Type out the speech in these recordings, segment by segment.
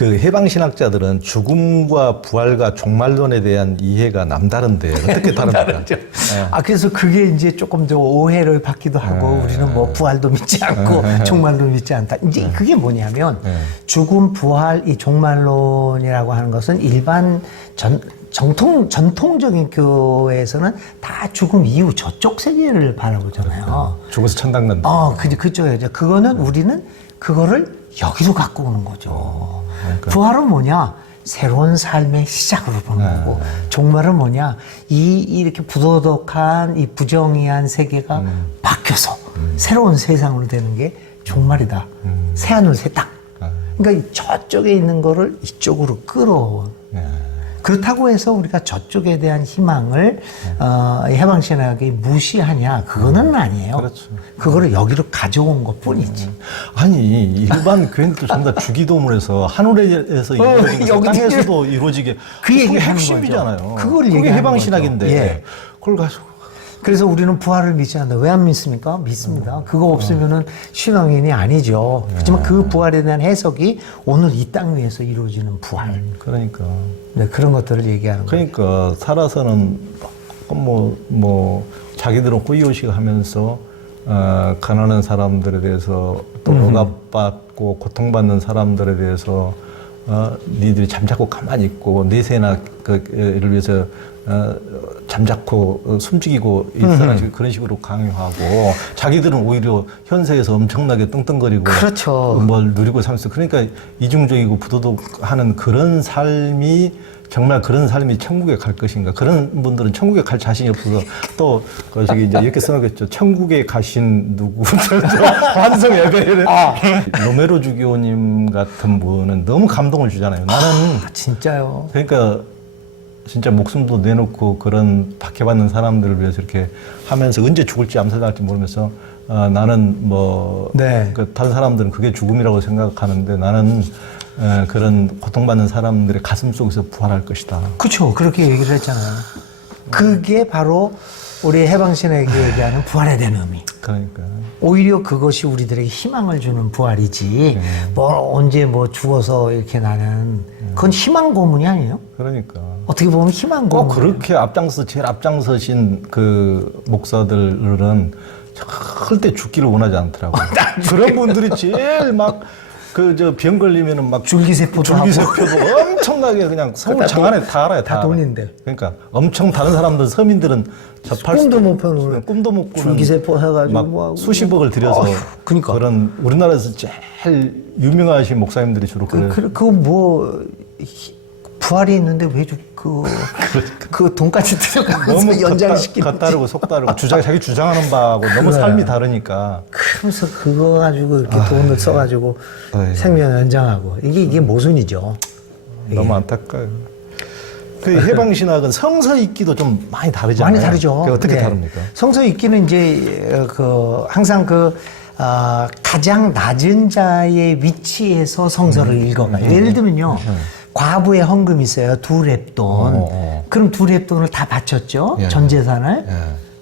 그 해방신학자들은 죽음과 부활과 종말론에 대한 이해가 남다른데 어떻게 다릅니까? 네. 그래서 그게 이제 조금 더 오해를 받기도 하고 우리는 뭐 부활도 믿지 않고 종말도 믿지 않다. 이제 그게 뭐냐면 죽음, 부활, 이 종말론이라고 하는 것은 일반 전통적인 교회에서는 다 죽음 이후 저쪽 세계를 바라보잖아요. 죽어서 천당 간다. 그쪽에 이제 그거는 우리는 그거를 여기로 갖고 오는 거죠. 부활은 뭐냐? 새로운 삶의 시작으로 보는 거고, 종말은 뭐냐? 이렇게 부도덕한 이 부정의한 세계가 바뀌어서 새로운 세상으로 되는 게 종말이다. 새하늘 새 땅. 그러니까 저쪽에 있는 거를 이쪽으로 끌어온. 그렇다고 해서 우리가 저쪽에 대한 희망을 해방신학이 무시하냐? 그거는 아니에요. 그렇죠. 그거를 여기로 가져온 것 뿐이지. 아니 일반 교회들도 전부 다 주기도문에서 하늘에서 이루어지는 여기 땅에서도 이루어지게 그 얘기를 그게 하는 핵심이잖아요. 거죠. 그걸 그게 얘기하는 해방신학인데 거죠. 예. 그걸 가지고 그래서 우리는 부활을 믿지 않는다. 왜 안 믿습니까? 믿습니다. 그거 없으면은 신앙인이 아니죠. 하지만 그 부활에 대한 해석이 오늘 이 땅 위에서 이루어지는 부활. 그러니까 네, 그런 것들을 얘기하는 거예요. 그러니까 살아서는 뭐 자기들은 호의호식 하면서 가난한 사람들에 대해서 또 억압받고 고통받는 사람들에 대해서 니들이 잠자코 가만히 있고 내세나 그를 위해서 잠자코 숨죽이고 있어라 그런 식으로 강요하고 자기들은 오히려 현세에서 엄청나게 떵떵거리고 그렇죠. 뭘 누리고 살면서 그러니까 이중적이고 부도덕하는 그런 삶이 정말 그런 삶이 천국에 갈 것인가? 그런 분들은 천국에 갈 자신이 없어서 또 저기 이제 이렇게 써놓겠죠. 천국에 가신 누구 환성 예배를 로메로 주교님 같은 분은 너무 감동을 주잖아요. 나는 진짜요. 그러니까 진짜 목숨도 내놓고 그런 박해받는 사람들을 위해서 이렇게 하면서 언제 죽을지 암살당할지 모르면서 나는 뭐 네. 그 다른 사람들은 그게 죽음이라고 생각하는데 나는 그런 고통받는 사람들의 가슴 속에서 부활할 것이다. 그렇죠. 그렇게 얘기를 했잖아요. 그게 바로 우리 해방신에게 얘기하는 부활에 대한 의미. 그러니까. 오히려 그것이 우리들에게 희망을 주는 부활이지. 뭐 언제 뭐 죽어서 이렇게 나는 그건 희망 고문이 아니에요? 그러니까. 어떻게 보면 희망 꼭 고문. 그렇게 제일 앞장서신 그 목사들은 절대 죽기를 원하지 않더라고요. 그런 분들이 제일 막 병 걸리면은 막 줄기세포도 엄청나게 그냥 서울 장안에 다 알아요. 다 돈인데. 그러니까 엄청 다른 사람들 서민들은 접할 꿈도 못 펴는 꿈도 못 꾸는 줄기세포 해가지고 막 뭐 하고. 수십억을 들여서 그러니까. 그런 우리나라에서 제일 유명하신 목사님들이 주로 그거 뭐 부활이 있는데 왜 그 돈까지 들여가면서 연장시키는 겉다르고 속다르고 자기 주장하는 바하고 너무 삶이 다르니까 그러면서 그거 가지고 이렇게 돈을 써가지고 생명 연장하고 이게 모순이죠. 너무 안타까워요. 그 해방신학은 성서 읽기도 좀 많이 다르잖아요. 많이 다르죠. 그게 어떻게 네. 다릅니까? 성서 읽기는 이제 항상 가장 낮은 자의 위치에서 성서를 읽어가요. 예를 들면요. 과부의 헌금이 있어요. 2렙돈. 그럼 2렙돈을 다 바쳤죠. 예. 전 재산을. 예.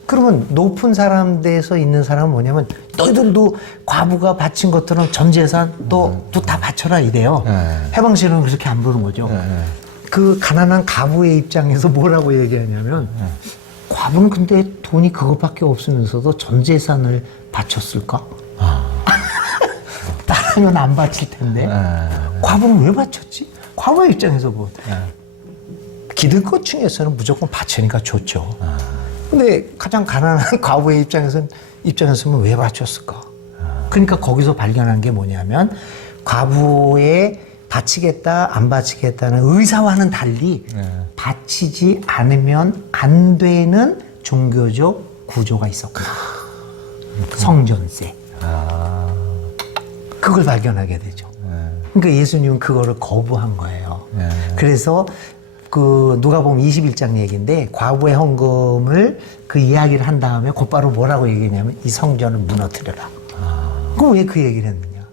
그러면 높은 사람 데서 있는 사람은 뭐냐면 너희들도 과부가 바친 것처럼 전 재산 또 다 바쳐라 이래요. 해방신은 그렇게 안 보는 거죠. 그 가난한 가부의 입장에서 뭐라고 얘기하냐면 과부는 근데 돈이 그것밖에 없으면서도 전 재산을 바쳤을까? 나라면 안 바칠 텐데 과부는 왜 바쳤지? 과부의 입장에서 기득권층에서는 무조건 바치니까 좋죠. 근데 가장 가난한 과부의 입장에서는 왜 바쳤을까? 그러니까 거기서 발견한 게 뭐냐면 과부의 바치겠다 안 바치겠다는 의사와는 달리 바치지 않으면 안 되는 종교적 구조가 있었구나. 성전세. 그걸 발견하게 되죠. 그러니까 예수님은 그거를 거부한 거예요. 그래서 누가복음 21장 얘기인데 과부의 헌금을 그 이야기를 한 다음에 곧바로 뭐라고 얘기했냐면 이 성전을 무너뜨려라. 그럼 왜 그 얘기를 했느냐?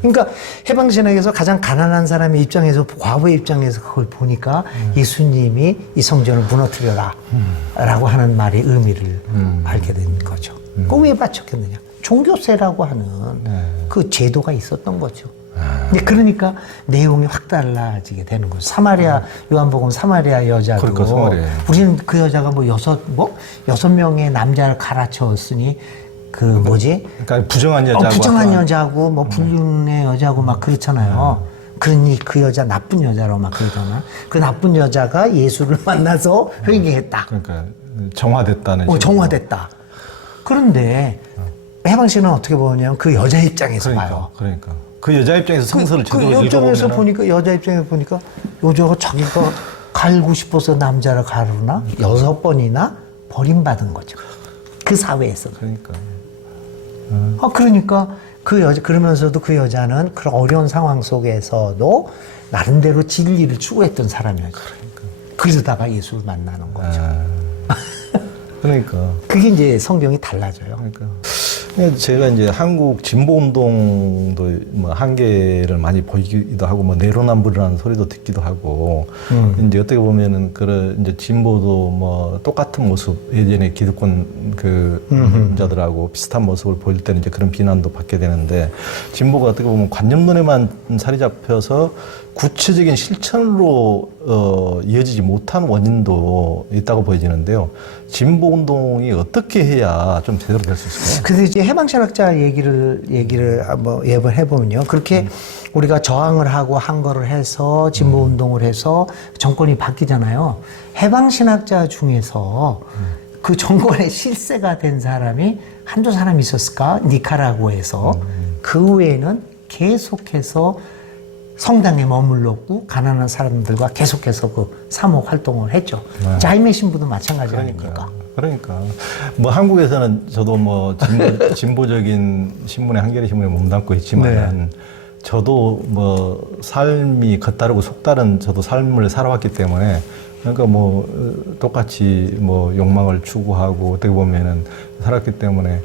그러니까 해방신학에서 가장 가난한 사람의 입장에서 과부의 입장에서 그걸 보니까 예수님이 이 성전을 무너뜨려라 라고 하는 말의 의미를 알게 된 거죠. 그거 왜 바쳤겠느냐? 종교세라고 하는 그 제도가 있었던 거죠. 근데 그러니까 내용이 확 달라지게 되는 거죠. 사마리아 요한복음 사마리아 여자도 그러니까 사마리아. 우리는 그 여자가 여섯 명의 남자를 갈아치웠으니 그 뭐지? 그러니까 부정한 여자고 부정한 아까 여자고 뭐 불륜의 여자고 막 그렇잖아요. 그러니 그 여자 나쁜 여자라고 막 그러잖아. 그 나쁜 여자가 예수를 만나서 회개했다. 그러니까 정화됐다는 정화됐다. 그런데 해방신은 어떻게 보냐면 그 여자 입장에서 봐요. 그러니까 그 여자 입장에서 성서를 제대로 그 입장에서 읽어보면 보니까 여자 입장에서 보니까 여자가 자기가 갈고 싶어서 남자를 가르나 6번이나 버림받은 거죠. 그 사회에서. 그러니까 그러니까 그 여자 그러면서도 그 여자는 그런 어려운 상황 속에서도 나름대로 진리를 추구했던 사람이었죠. 그러다가 예수를 만나는 거죠. 그러니까 그게 이제 성경이 달라져요. 그러니까 제가 이제 한국 진보 운동도 뭐 한계를 많이 보이기도 하고 뭐 내로남불이라는 소리도 듣기도 하고 이제 어떻게 보면은 그런 이제 진보도 뭐 똑같은 모습 예전에 기득권 그 자들하고 비슷한 모습을 보일 때는 이제 그런 비난도 받게 되는데 진보가 어떻게 보면 관념론에만 살이 잡혀서 구체적인 실천으로 이어지지 못한 원인도 있다고 보여지는데요. 진보 운동이 어떻게 해야 좀 제대로 될 수 있을까요? 근데 이제 해방신학자 얘기를 한번 해보면요. 그렇게 우리가 저항을 하고 항거를 해서 진보 운동을 해서 정권이 바뀌잖아요. 해방신학자 중에서 그 정권의 실세가 된 사람이 한두 사람 있었을까? 니카라구아에서. 그 외에는 계속해서 성당에 머물렀고 가난한 사람들과 계속해서 그 사목 활동을 했죠. 자임의 신부도 마찬가지 아닙니까? 그러니까 뭐 한국에서는 저도 뭐 진보적인 신문에 한겨레 신문에 몸담고 있지만 저도 뭐 삶이 겉다르고 속다른 저도 삶을 살아왔기 때문에 그러니까 뭐 똑같이 뭐 욕망을 추구하고 어떻게 보면은 살았기 때문에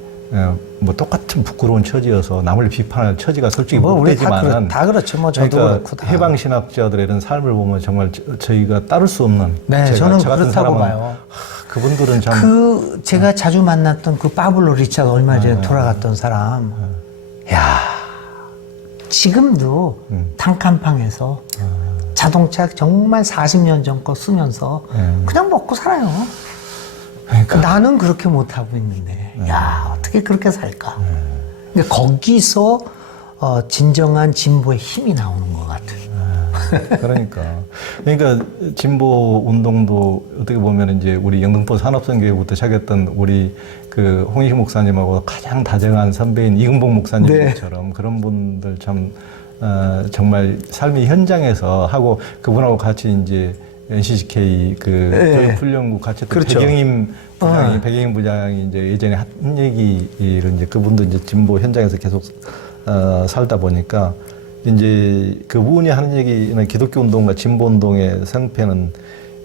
뭐 똑같은 부끄러운 처지여서 남을 비판할 처지가 솔직히 못 되지만은 다 그렇죠. 뭐 저도 그러니까 그렇고 다. 해방신학자들의 이런 삶을 보면 정말 저희가 따를 수 없는 저는 저 같은 그렇다고 사람은 봐요. 그분들은 참 제가 자주 만났던 그 파블로 리차드 얼마 전에 돌아갔던 사람, 야 지금도 단칸방에서 자동차 정말 40년 전 거 쓰면서 그냥 먹고 살아요. 그러니까. 나는 그렇게 못하고 있는데, 야, 어떻게 그렇게 살까? 근데 거기서, 진정한 진보의 힘이 나오는 것 같아요. 그러니까 진보 운동도 어떻게 보면 이제 우리 영등포 산업선교회부터 시작했던 우리 그 홍익희 목사님하고 가장 다정한 선배인 이근복 목사님처럼 그런 분들 참 정말 삶의 현장에서 하고 그분하고 같이 이제 NCCK 교육훈련국 같이 또 그렇죠. 배경임 부장이 이제 예전에 한 얘기를 이제 그분도 이제 진보 현장에서 계속 살다 보니까 이제 그분이 하는 얘기는 기독교 운동과 진보 운동의 성패는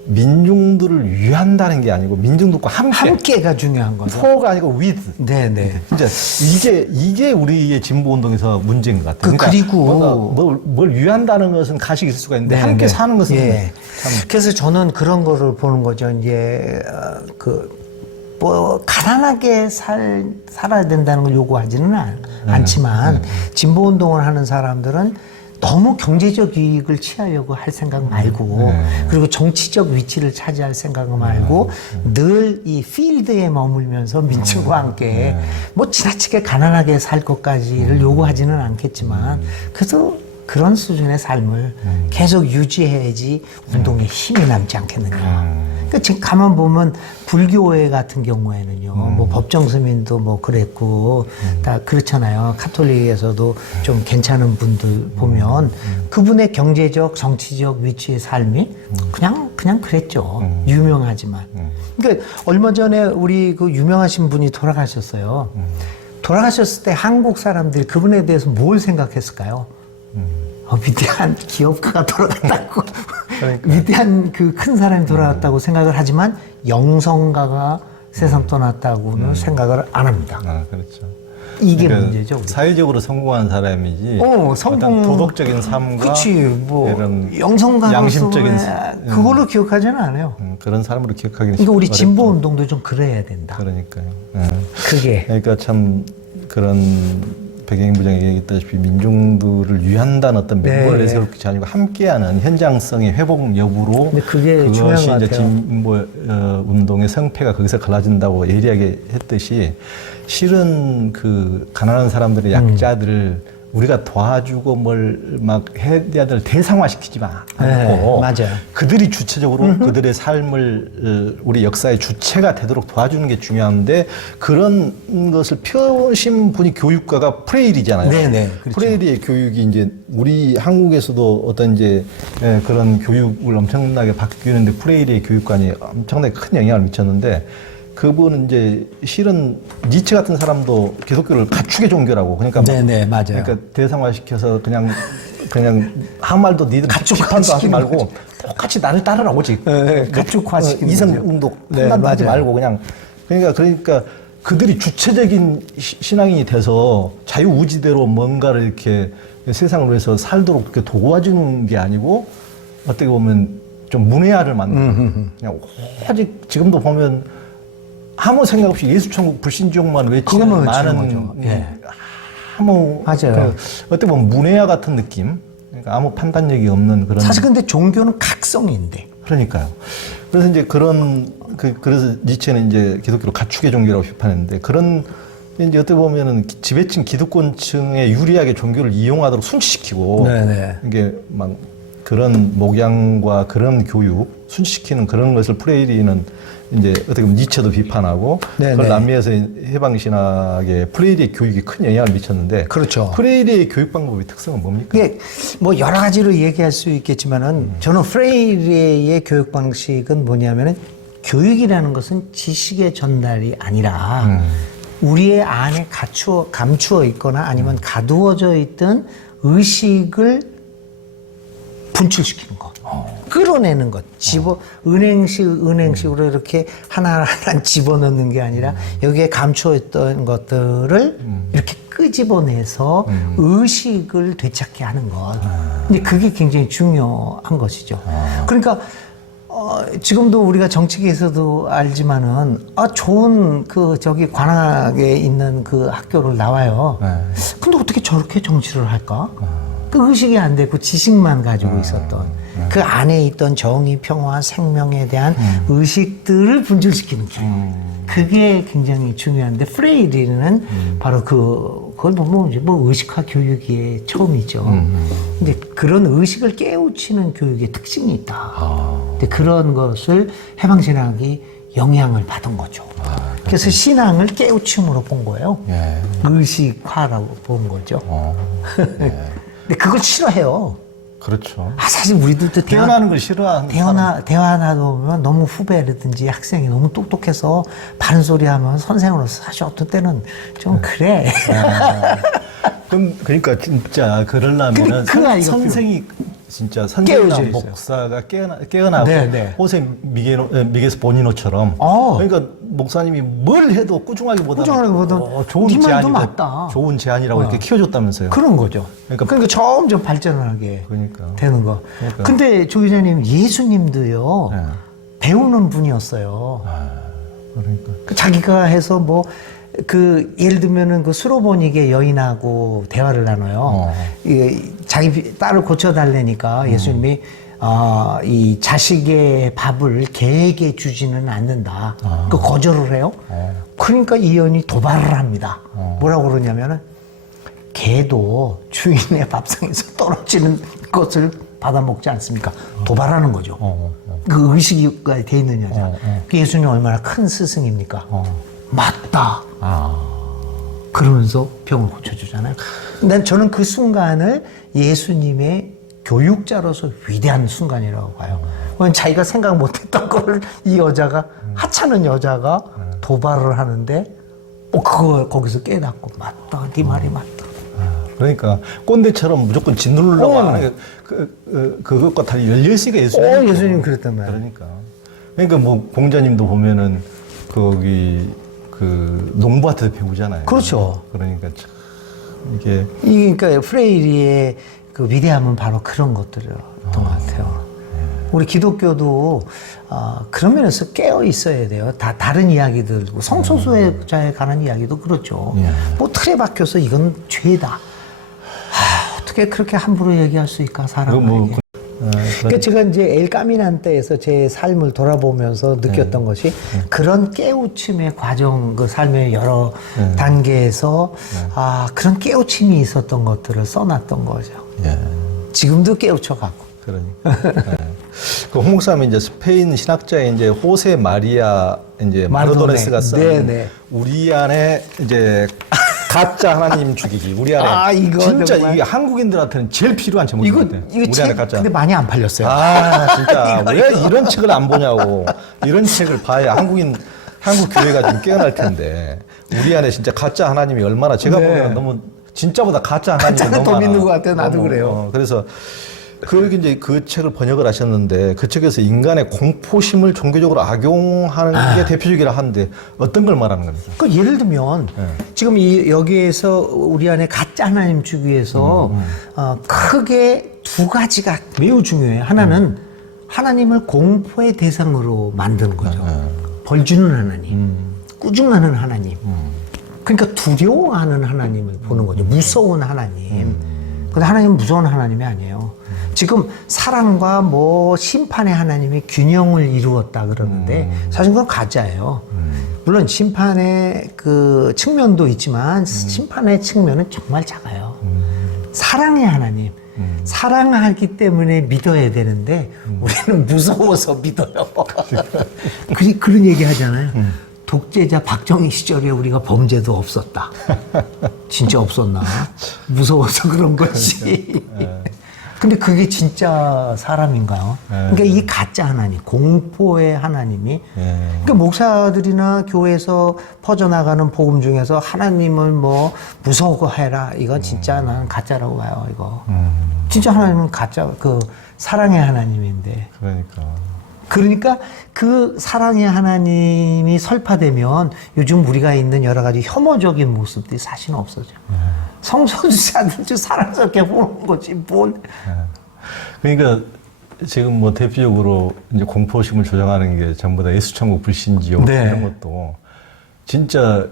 민중들을 위한다는 게 아니고 민중들과 함께가 중요한 거죠. 포가 아니고 with. 네네. 진짜 이게 우리의 진보 운동에서 문제인 것 같아요. 그리고 뭘 위한다는 것은 가식이 있을 수가 있는데 함께 사는 것은 참. 그래서 저는 그런 거를 보는 거죠. 이제 가난하게 살아야 된다는 걸 요구하지는 않지만 진보 운동을 하는 사람들은 너무 경제적 이익을 취하려고 할 생각 말고 그리고 정치적 위치를 차지할 생각 말고 늘 이 필드에 머물면서 민중과 함께 뭐 지나치게 가난하게 살 것까지를 요구하지는 않겠지만 그래도 그런 수준의 삶을 계속 유지해야지 운동에 힘이 남지 않겠느냐. 그러니까 지금 가만 보면 불교회 같은 경우에는요, 뭐 법정스님도 뭐 그랬고 다 그렇잖아요. 카톨릭에서도 좀 괜찮은 분들 보면 그분의 경제적, 정치적 위치의 삶이 그냥 그랬죠. 유명하지만. 그러니까 얼마 전에 우리 그 유명하신 분이 돌아가셨어요. 돌아가셨을 때 한국 사람들이 그분에 대해서 뭘 생각했을까요? 위대한 기업가가 돌아갔다고 위대한 그 큰 사람이 돌아갔다고 생각을 하지만 영성가가 세상 떠났다고는 생각을 안 합니다. 그렇죠. 이게 그러니까 문제죠. 우리. 사회적으로 성공한 사람이지. 성공 도덕적인 삶과 이런 영성가로서 양심적인 그걸로 기억하지는 않아요. 그런 사람으로 기억하기는. 그러니까 우리 진보 운동도 좀 그래야 된다. 그러니까요. 그게. 그러니까 참 그런 백영부장이 얘기했다시피 민중들을 위한다는 어떤 맹목을 네. 내세울 것이 아니고 함께하는 현장성의 회복 여부로 근데 그게 중요한 그것이 것 이제 같아요. 진보 운동의 성패가 거기서 갈라진다고 예리하게 했듯이 실은 그 가난한 사람들의 약자들을 우리가 도와주고 뭘 막 해야 될 대상화시키지 않고 네, 맞아요. 그들이 주체적으로 그들의 삶을 우리 역사의 주체가 되도록 도와주는 게 중요한데 그런 것을 펴신 분이 교육가가 프레일이잖아요. 네네, 그렇죠. 프레일의 교육이 이제 우리 한국에서도 어떤 이제 그런 교육을 엄청나게 바뀌는데 프레일의 교육관이 엄청나게 큰 영향을 미쳤는데 그분은 이제 실은 니체 같은 사람도 기독교를 가축의 종교라고 그러니까 네네, 맞아요. 그러니까 대상화시켜서 그냥 한 말도 니들 비판도 하지 말고 똑같이 나를 따르라고 지. 네, 가축화시키는 이성 거죠. 운동 네, 판단도 하지 맞아요. 말고 그냥 그러니까 그들이 주체적인 신앙인이 돼서 자유우지대로 뭔가를 이렇게 세상을 위해서 살도록 그렇게 도와주는 게 아니고 어떻게 보면 좀 문외화를 만드는 그냥 오직 지금도 보면 아무 생각 없이 예수천국 불신지옥만 외치는 그것만 많은 외치는 거죠. 예. 아무 맞아요. 어떻게 보면 문외화 같은 느낌 그러니까 아무 판단력이 없는 그런 사실 근데 종교는 각성인데. 그러니까요. 그래서 이제 그래서 니체는 이제 기독교를 가축의 종교라고 비판했는데 그런 이제 어떻게 보면은 지배층 기득권층에 유리하게 종교를 이용하도록 순치시키고 네네. 이게 막 그런 목양과 그런 교육 순치시키는 그런 것을 프레이리는 이제 어떻게 보면 니체도 비판하고 네네. 그걸 남미에서 해방신학의 프레이리의 교육이 큰 영향을 미쳤는데 그렇죠. 프레이리의 교육 방법의 특성은 뭡니까? 이게 뭐 여러 가지로 얘기할 수 있겠지만은 저는 프레이리의 교육 방식은 뭐냐면은 교육이라는 것은 지식의 전달이 아니라 우리의 안에 감추어 있거나 아니면 가두어져 있던 의식을 분출시키는 것. 끌어내는 것. 은행식으로 이렇게 하나하나 집어넣는 게 아니라 여기에 감추어 있던 것들을 이렇게 끄집어내서 의식을 되찾게 하는 것. 근데 그게 굉장히 중요한 것이죠. 그러니까 지금도 우리가 정치계에서도 알지만은 좋은 관악에 있는 그 학교를 나와요. 근데 어떻게 저렇게 정치를 할까? 그 의식이 안 되고 지식만 가지고 있었던 그 안에 있던 정의, 평화, 생명에 대한 의식들을 분출시키는 교육. 그게 굉장히 중요한데 프레이리는 바로 그걸 뭐 의식화 교육의 처음이죠. 근데 그런 의식을 깨우치는 교육의 특징이 있다. 근데 그런 것을 해방신학이 영향을 받은 거죠. 그래서 신앙을 깨우침으로 본 거예요. 예. 의식화라고 본 거죠. 근데 그걸 싫어해요. 그렇죠. 사실 우리들도 태어나는 걸 싫어하는 대화하다 보면 너무 후배라든지 학생이 너무 똑똑해서 바른 소리 하면 선생으로서 사실 어떤 때는 좀 그래. 그럼 그러니까 진짜 그러려면은 그 아이가 선생이 진짜 깨어져 선생이나 있어요. 목사가 깨어나고 네, 네. 호세 미게스 보니노처럼 그러니까 목사님이 뭘 해도 꾸준하기보다 좋은 네 말도 제안이 맞다. 좋은 제안이라고 이렇게 키워줬다면서요. 그런 거죠. 그러니까 점점 발전하게 그러니까. 되는 거. 그러니까. 근데 조 기자님 예수님도요 네. 배우는 분이었어요. 그러니까. 자기가 해서 예를 들면은 그 수로보니게 여인하고 대화를 나눠요. 자기 딸을 고쳐달라니까 예수님이 이 자식의 밥을 개에게 주지는 않는다. 그 거절을 해요. 그러니까 이 여인이 도발을 합니다. 뭐라고 그러냐면은 개도 주인의 밥상에서 떨어지는 것을 받아 먹지 않습니까? 도발하는 거죠. 그 의식이 돼 있는 여자. 그 예수님 얼마나 큰 스승입니까? 맞다. 그러면서 병을 고쳐주잖아요. 난 저는 그 순간을 예수님의 교육자로서 위대한 순간이라고 봐요. 왜냐면 자기가 생각 못했던 거를 이 여자가 하찮은 여자가 도발을 하는데 거기서 깨닫고 맞다. 네 말이 맞다. 그러니까 꼰대처럼 무조건 짓누르려고 하는 그것과 달리 열려있으니까 예수님. 예수님 그랬단 말이에요. 그러니까 뭐 공자님도 보면은 농부한테 배우잖아요. 그렇죠. 그러니까 참 이게 그러니까 프레이리의 그 위대함은 바로 그런 것들이었던 것 같아요. 우리 기독교도 그런 면에서 깨어 있어야 돼요. 다 다른 이야기들, 성소수자에 관한 이야기도 그렇죠. 뭐 틀에 박혀서 이건 죄다. 어떻게 그렇게 함부로 얘기할 수 있을까 사람에게. 그러니까 제가 이제 엘 까미난테에서 제 삶을 돌아보면서 느꼈던 것이 그런 깨우침의 과정, 그 삶의 여러 단계에서 그런 깨우침이 있었던 것들을 써놨던 거죠. 지금도 깨우쳐가고. 그러니까. 그 홍 목사님이 이제 스페인 신학자의 이제 호세 마리아 이제 마르도네스가 쓴 우리 안에 이제 가짜 하나님 죽이기. 우리 안에 이거 진짜 정말. 이게 한국인들한테는 제일 필요한 제목인 것 같아요. 이거 우리 책 안에 가짜. 근데 많이 안 팔렸어요. 진짜 왜 이런 책을 안 보냐고. 이런 책을 봐야 한국 교회가 좀 깨어날 텐데. 우리 안에 진짜 가짜 하나님이 얼마나 제가 보기에는 너무 진짜보다 가짜 하나님이 가짜가 너무 더 많아. 믿는 것 같아요. 나도 그래요. 그래서 그렇게 이제 그 책을 번역을 하셨는데 그 책에서 인간의 공포심을 종교적으로 악용하는 게 대표적이라 하는데 어떤 걸 말하는 겁니까? 그 예를 들면 지금 여기에서 우리 안에 가짜 하나님 주기 위해서 크게 두 가지가 매우 중요해요. 하나는 하나님을 공포의 대상으로 만드는 거죠. 벌 주는 하나님, 꾸중하는 하나님. 그러니까 두려워하는 하나님을 보는 거죠. 무서운 하나님. 근데 하나님은 무서운 하나님이 아니에요. 지금 사랑과 뭐 심판의 하나님이 균형을 이루었다 그러는데 사실 그건 가짜예요. 물론 심판의 그 측면도 있지만 심판의 측면은 정말 작아요. 사랑의 하나님. 사랑하기 때문에 믿어야 되는데 우리는 무서워서 믿어요. 그런 얘기 하잖아요. 독재자 박정희 시절에 우리가 범죄도 없었다. 진짜 없었나? 무서워서 그런 거지. 근데 그게 진짜 사람인가요? 그러니까 이 가짜 하나님, 공포의 하나님이 그러니까 목사들이나 교회에서 퍼져나가는 복음 중에서 하나님을 뭐 무서워해라. 이건 진짜 나는 가짜라고 봐요. 이거. 진짜 하나님은 가짜, 그 사랑의 하나님인데. 그러니까 그 사랑의 하나님이 설파되면 요즘 우리가 있는 여러 가지 혐오적인 모습들이 사실은 없어져요. 성소수자들 사랑스럽게 보는 거지 뭘. 그러니까 지금 뭐 대표적으로 이제 공포심을 조장하는 게 전부 다 예수천국 불신지요 이런 것도 진짜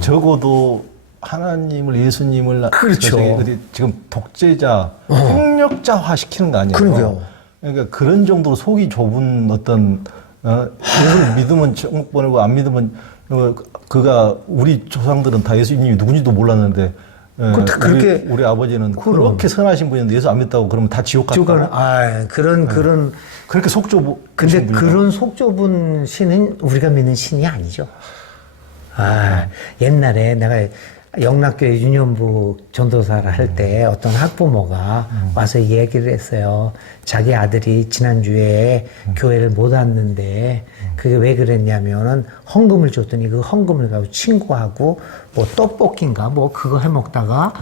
적어도 하나님을 예수님을 그렇죠. 지금 독재자 폭력자화 시키는 거 아니에요? 그러게요. 그러니까 그런 정도로 속이 좁은 어떤 예수를 믿으면 천국 보내고 안 믿으면 그가 우리 조상들은 다 예수님이 누군지도 몰랐는데 그렇게 우리 아버지는 그렇게 선하신 분인데 예수 안 믿다고 그러면 다 지옥 갔다. 그런 그렇게 속 좁은. 근데 그런 속 좁은 신은 우리가 믿는 신이 아니죠. 옛날에 내가 영락교회 윤현부 전도사를 할 때 어떤 학부모가 와서 얘기를 했어요. 자기 아들이 지난주에 교회를 못 왔는데 그게 왜 그랬냐면은 헌금을 줬더니 그 헌금을 가지고 친구하고 뭐 떡볶이인가 뭐 그거 해 먹다가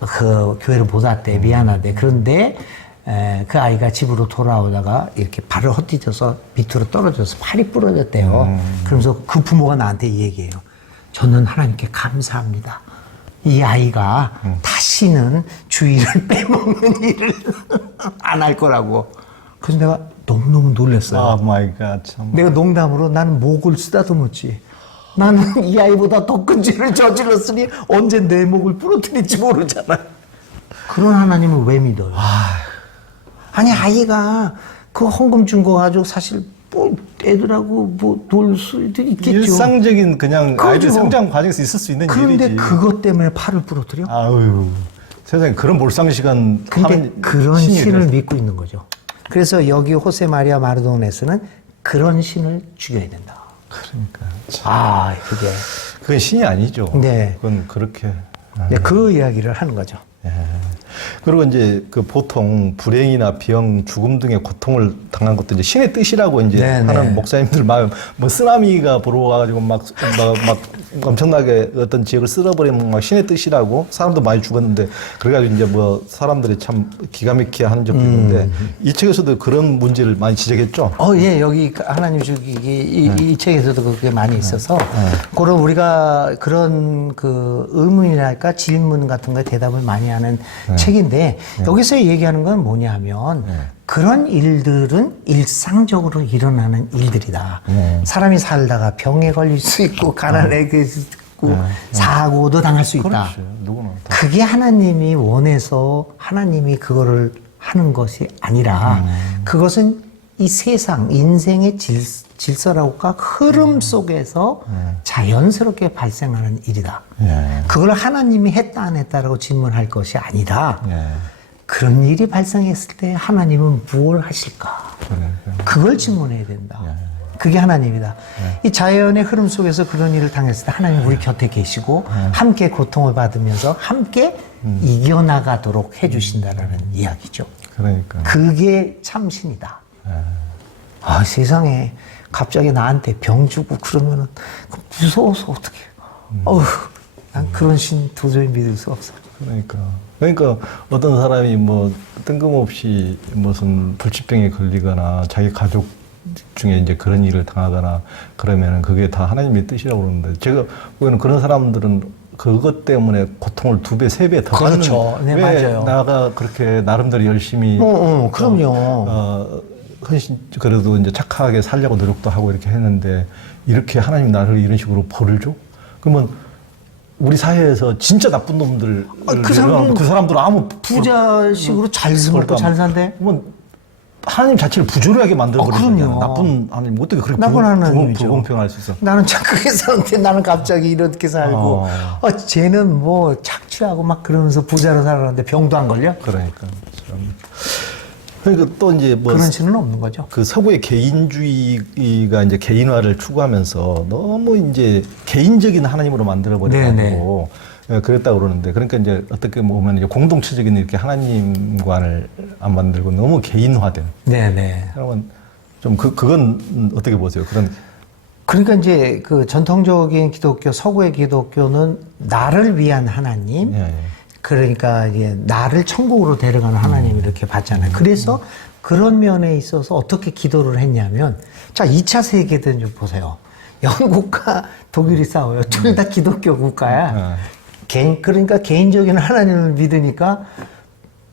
그 교회를 못 왔대. 미안하대. 그런데 그 아이가 집으로 돌아오다가 이렇게 발을 헛디뎌서 밑으로 떨어져서 팔이 부러졌대요. 그러면서 그 부모가 나한테 이 얘기해요. 저는 하나님께 감사합니다. 이 아이가 다시는 주일을 빼먹는 일을 안 할 거라고. 그래서 내가 너무너무 놀랐어요. 마이 갓. 내가 농담으로 나는 목을 쓰다듬었지. 나는 이 아이보다 더 큰 죄를 저질렀으니 언제 내 목을 부러뜨릴지 모르잖아. 그런 하나님을 왜 믿어요? 아니 아이가 그 헌금 준 거 가지고 사실 뭐 애들하고 뭐 놀 수도 있겠죠. 일상적인 그냥 그렇죠. 아이들 성장 과정에서 있을 수 있는 그런데 일이지. 그것 때문에 팔을 부러뜨려? 아유, 세상에 그런 몰상 시간. 근데 그런 신을 믿고 있는 거죠. 그래서 여기 호세 마리아 마르도네스는 그런 신을 죽여야 된다. 그러니까. 그게. 그건 신이 아니죠. 네. 그건 그렇게. 그 이야기를 하는 거죠. 그리고 이제 그 보통 불행이나 병, 죽음 등의 고통을 당한 것도 이제 신의 뜻이라고 이제 하는 목사님들 막 뭐 쓰나미가 불어와가지고 막 엄청나게 어떤 지역을 쓸어버리면 막 신의 뜻이라고 사람도 많이 죽었는데 그래가지고 이제 뭐 사람들이 참 기가 막히게 하는 적도 있는데 이 책에서도 그런 문제를 많이 지적했죠. 예, 여기 하나님 죽이기 이 책에서도 그게 많이 있어서 그런 우리가 그런 그 의문이랄까 질문 같은 거에 대답을 많이 하는 책인데 여기서 얘기하는 건 뭐냐면 그런 일들은 일상적으로 일어나는 일들이다. 사람이 살다가 병에 걸릴 수 있고 가난하게 있고 사고도 당할 수 있다. 그렇지. 누구나 다. 그게 하나님이 원해서 하나님이 그거를 하는 것이 아니라 그것은 이 세상 인생의 질서라고가 흐름 속에서 자연스럽게 발생하는 일이다. 그걸 하나님이 했다 안 했다라고 질문할 것이 아니다. 그런 일이 발생했을 때 하나님은 무엇을 하실까? 그걸 질문해야 된다. 그게 하나님이다. 이 자연의 흐름 속에서 그런 일을 당했을 때 하나님 우리 곁에 계시고 함께 고통을 받으면서 함께 이겨나가도록 해주신다라는 이야기죠. 그러니까. 그게 참신이다. 아, 세상에 갑자기 나한테 병 주고 그러면은 무서워서 어떡해. 어휴, 난 그런 신 도저히 믿을 수 없어. 그러니까 어떤 사람이 뭐 뜬금없이 무슨 불치병에 걸리거나 자기 가족 중에 이제 그런 일을 당하거나 그러면은 그게 다 하나님의 뜻이라고 그러는데 제가 보기에는 그런 사람들은 그것 때문에 고통을 2배, 3배 더 받는. 그렇죠. 네, 왜 맞아요. 나가 그렇게 나름대로 열심히 그럼요. 헌신 그래도 이제 착하게 살려고 노력도 하고 이렇게 했는데 이렇게 하나님 나를 이런 식으로 벌을 줘? 그러면 우리 사회에서 진짜 나쁜 놈들 그 사람들은 아무 부자식으로 잘 먹고 잘 산대. 그러면 하나님 자체를 부조리하게 만들어 버리잖아요. 그럼요. 나쁜 하나님 어떻게 그렇게 나쁜 하나님이죠. 불공평할 수 있어? 나는 착하게 사는데 나는 갑자기 이렇게 살고, 쟤는 뭐 착취하고 막 그러면서 부자로 살았는데 병도 안 걸려? 그러니까 참. 그러니까 또 이제 뭐 그런 신은 없는 거죠. 그 서구의 개인주의가 이제 개인화를 추구하면서 너무 이제 개인적인 하나님으로 만들어 버려가지고 그랬다고 그러는데 그러니까 이제 어떻게 보면 이제 공동체적인 이렇게 하나님관을 안 만들고 너무 개인화된. 네네. 그러면 좀 그건 어떻게 보세요? 그런. 그러니까 이제 그 전통적인 기독교, 서구의 기독교는 나를 위한 하나님, 그러니까 이제 나를 천국으로 데려가는 하나님 이렇게 봤잖아요. 그래서 그런 면에 있어서 어떻게 기도를 했냐면, 자, 2차 세계대전 좀 보세요. 영국과 독일이 싸워요. 둘 다 기독교 국가야. 그러니까 개인적인 하나님을 믿으니까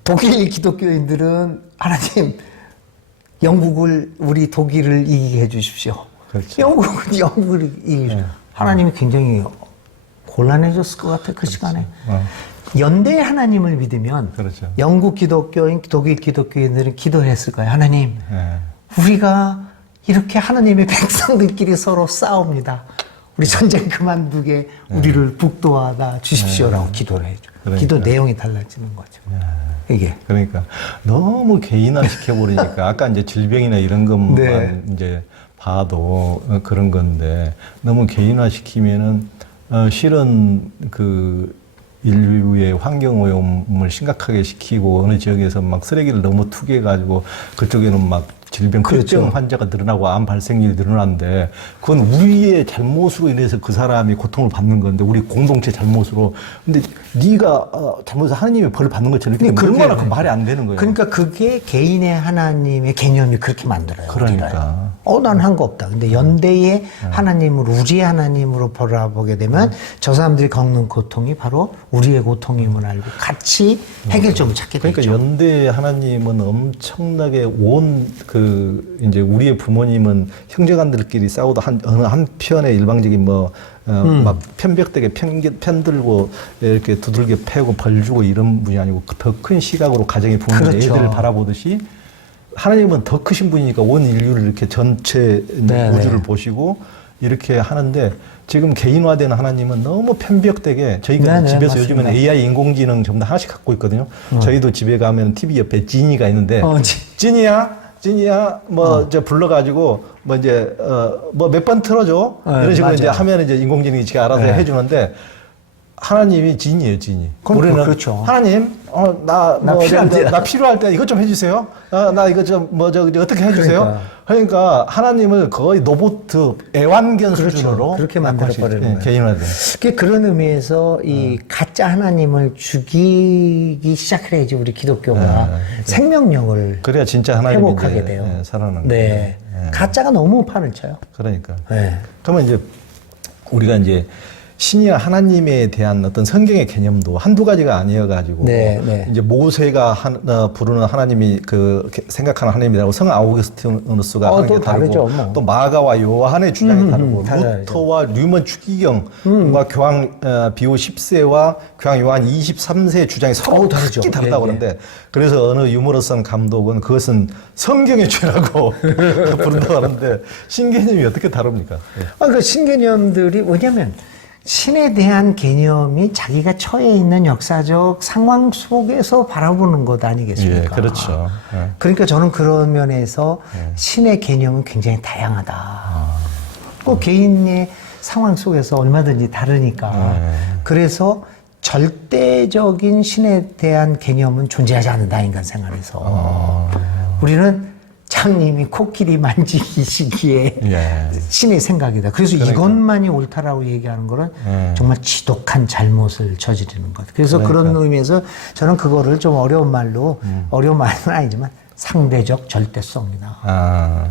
독일 기독교인들은 하나님, 영국을, 우리 독일을 이기게 해 주십시오. 그렇죠. 영국은 영국을 이기게 해 하나님이 굉장히 곤란해졌을 것 같아, 그 시간에. 연대의 하나님을 믿으면 그렇죠. 영국 기독교인, 독일 기독교인들은 기도를 했을 거예요. 하나님, 우리가 이렇게 하나님의 백성들끼리 서로 싸웁니다. 우리 전쟁 그만두게 우리를 북돋아 주십시오라고 기도를 해줘. 그러니까. 기도 내용이 달라지는 거죠. 이게. 그러니까 너무 개인화 시켜버리니까 아까 이제 질병이나 이런 것만 이제 봐도 그런 건데 너무 개인화 시키면은 실은 그 인류의 환경 오염을 심각하게 시키고 어느 지역에서 막 쓰레기를 너무 투기해가지고 그쪽에는 막 질병, 그렇죠. 환자가 늘어나고 암 발생률이 늘어나는데 그건 우리의 잘못으로 인해서 그 사람이 고통을 받는 건데 우리 공동체 잘못으로. 근데 네가 잘못해서 하나님의 벌을 받는 것처럼 이렇게 얼마나 그 말이 안 되는 거예요. 그러니까 그게 개인의 하나님의 개념이 그렇게 만들어요. 그러니까. 난 한 거 없다. 근데 연대의 하나님으로, 우리의 하나님으로 바라보게 되면 저 사람들이 겪는 고통이 바로 우리의 고통임을 알고 같이 해결점을 찾게 되죠. 그러니까 연대의 하나님은 엄청나게 이제 우리의 부모님은 형제간들끼리 싸우도 어느 한편의 일방적인 막 편벽되게 편들고 이렇게 두들겨 패고 벌 주고 이런 분이 아니고 더 큰 시각으로 가정의 부모님 그렇죠. 애들을 바라보듯이 하나님은 더 크신 분이니까 온 인류를 이렇게 전체 우주를 보시고 이렇게 하는데 지금 개인화되는 하나님은 너무 편벽되게 저희가 집에서 맞습니다. 요즘은 AI 인공지능 전부 다 하나씩 갖고 있거든요. 저희도 집에 가면 TV 옆에 지니가 있는데 찐이야, 저 불러가지고, 몇 번 틀어줘. 이런 식으로 맞아요. 이제 하면 이제 인공지능이 지가 알아서 해주는데, 하나님이 진이에요, 진이. 우리는 그렇죠. 하나님, 나 필요할 때 이것 좀 해주세요. 나 이거 어떻게 해주세요. 그러니까 하나님을 거의 로봇, 애완견 수준으로. 그렇게 만들어버리는 거예요. 개인화돼. 그런 의미에서 이 가짜 하나님을 죽이기 시작을 해야지 우리 기독교가 생명력을 그래야 진짜 하나님이 회복하게 이제, 돼요. 살아나는 가짜가 너무 판을 쳐요. 그러니까. 네. 그러면 이제 우리가 이제 신이 하나님에 대한 어떤 성경의 개념도 한두 가지가 아니어가지고 네, 네. 이제 모세가 부르는 하나님이 그 생각하는 하나님이라고 성 아우구스티누스가 하는 게 또 다르죠, 다르고 뭐. 또 마가와 요한의 주장이 다르고 달라요. 루터와 류먼 추기경과 교황 비오 10세와 교황 요한 23세의 주장이 서로 다르죠. 크게 다르다고 예, 예. 그러는데 그래서 어느 유머러스한 감독은 그것은 성경의 죄라고 부른다고 하는데 신개념이 어떻게 다릅니까? 예. 그 신개념들이 뭐냐면 신에 대한 개념이 자기가 처해 있는 역사적 상황 속에서 바라보는 것 아니겠습니까? 예, 그렇죠. 예. 그러니까 저는 그런 면에서 신의 개념은 굉장히 다양하다. 꼭 개인의 상황 속에서 얼마든지 다르니까. 그래서 절대적인 신에 대한 개념은 존재하지 않는다, 인간 생활에서. 우리는 장님이 코끼리 만지시기에 예. 신의 생각이다. 그래서 이것만이 옳다라고 얘기하는 거는 정말 지독한 잘못을 저지르는 것. 그래서 그런 의미에서 저는 그거를 좀 어려운 말로, 어려운 말은 아니지만 상대적 절대성이다.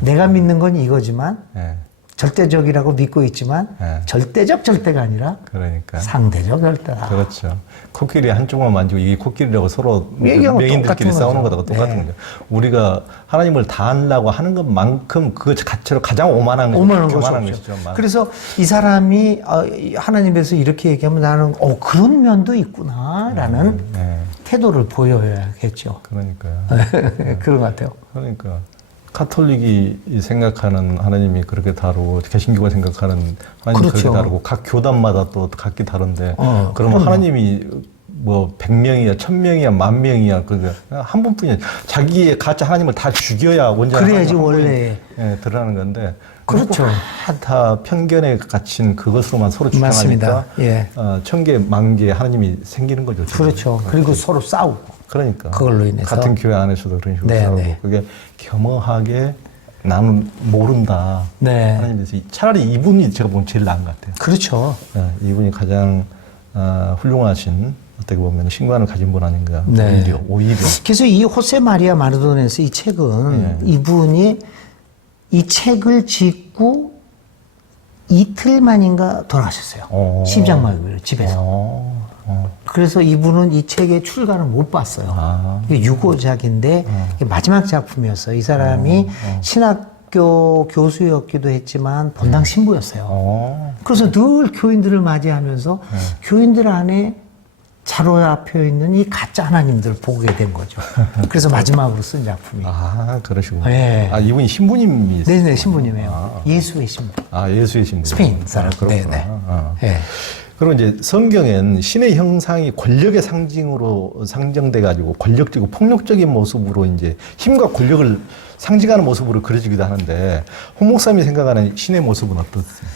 내가 믿는 건 이거지만 예. 절대적이라고 믿고 있지만 절대적 절대가 아니라 그러니까. 상대적 절대다. 그렇죠. 코끼리 한쪽만 만지고 이게 코끼리라고 서로 얘기하면 맹인들끼리 똑같은 싸우는 거죠. 거다 똑같은 네. 거죠. 우리가 하나님을 다 하려고 하는 것만큼 그 자체로 가장 오만한 교만한 것이죠. 그래서 이 사람이 하나님에서 이렇게 얘기하면 나는 그런 면도 있구나라는 태도를 보여야겠죠. 그러니까요. 그런 것 같아요. 그러니까 카톨릭이 생각하는 하나님이 그렇게 다르고 개신교가 생각하는 하나님이 그렇죠. 그렇게 다르고 각 교단마다 또 각기 다른데 그러면 그럼요. 하나님이 뭐 100명이야 1000명이야 10,000명이야 그러니까 한 분뿐이야. 자기의 가짜 하나님을 다 죽여야 온전한 그래야지 하나님 한 원래. 분이, 드러나는 건데 그렇죠. 다 편견에 갇힌 그것으로만 서로 주장하니까 맞습니다. 예. 천개 만개 하나님이 생기는 거죠. 지금. 그렇죠. 그리고 서로 싸우고. 그러니까 그걸로 인해서. 같은 교회 안에서도 그런 식으로 네, 싸우고 네. 그게 겸허하게 나는 모른다. 네. 하나님께서 차라리 이분이 제가 보면 제일 나은 것 같아요. 그렇죠. 이분이 가장 훌륭하신 어떻게 보면 신관을 가진 분 아닌가. 네. 오히려. 그래서 이 호세 마리아 마르도네스 이 책은 이분이 이 책을 짓고 이틀 만인가 돌아가셨어요. 심장마비로 집에서. 그래서 이분은 이 책의 출간을 못 봤어요. 이게 유고작인데 이게 마지막 작품이었어요. 이 사람이 신학교 교수였기도 했지만 본당 신부였어요. 그래서 늘 교인들을 맞이하면서 교인들 안에 자로잡혀 있는 이 가짜 하나님들을 보게 된 거죠. 그래서 마지막으로 쓴 작품이. 그러시군요. 네. 이분이 신부님이. 네네, 신부님이에요. 예수의 신부. 예수의 신부. 스페인 사람. 그렇구나. 네네. 네. 그리고 이제 성경엔 신의 형상이 권력의 상징으로 상정돼 가지고 권력적이고 폭력적인 모습으로 이제 힘과 권력을 상징하는 모습으로 그려지기도 하는데 홍 목사님이 생각하는 신의 모습은 어떻습니까?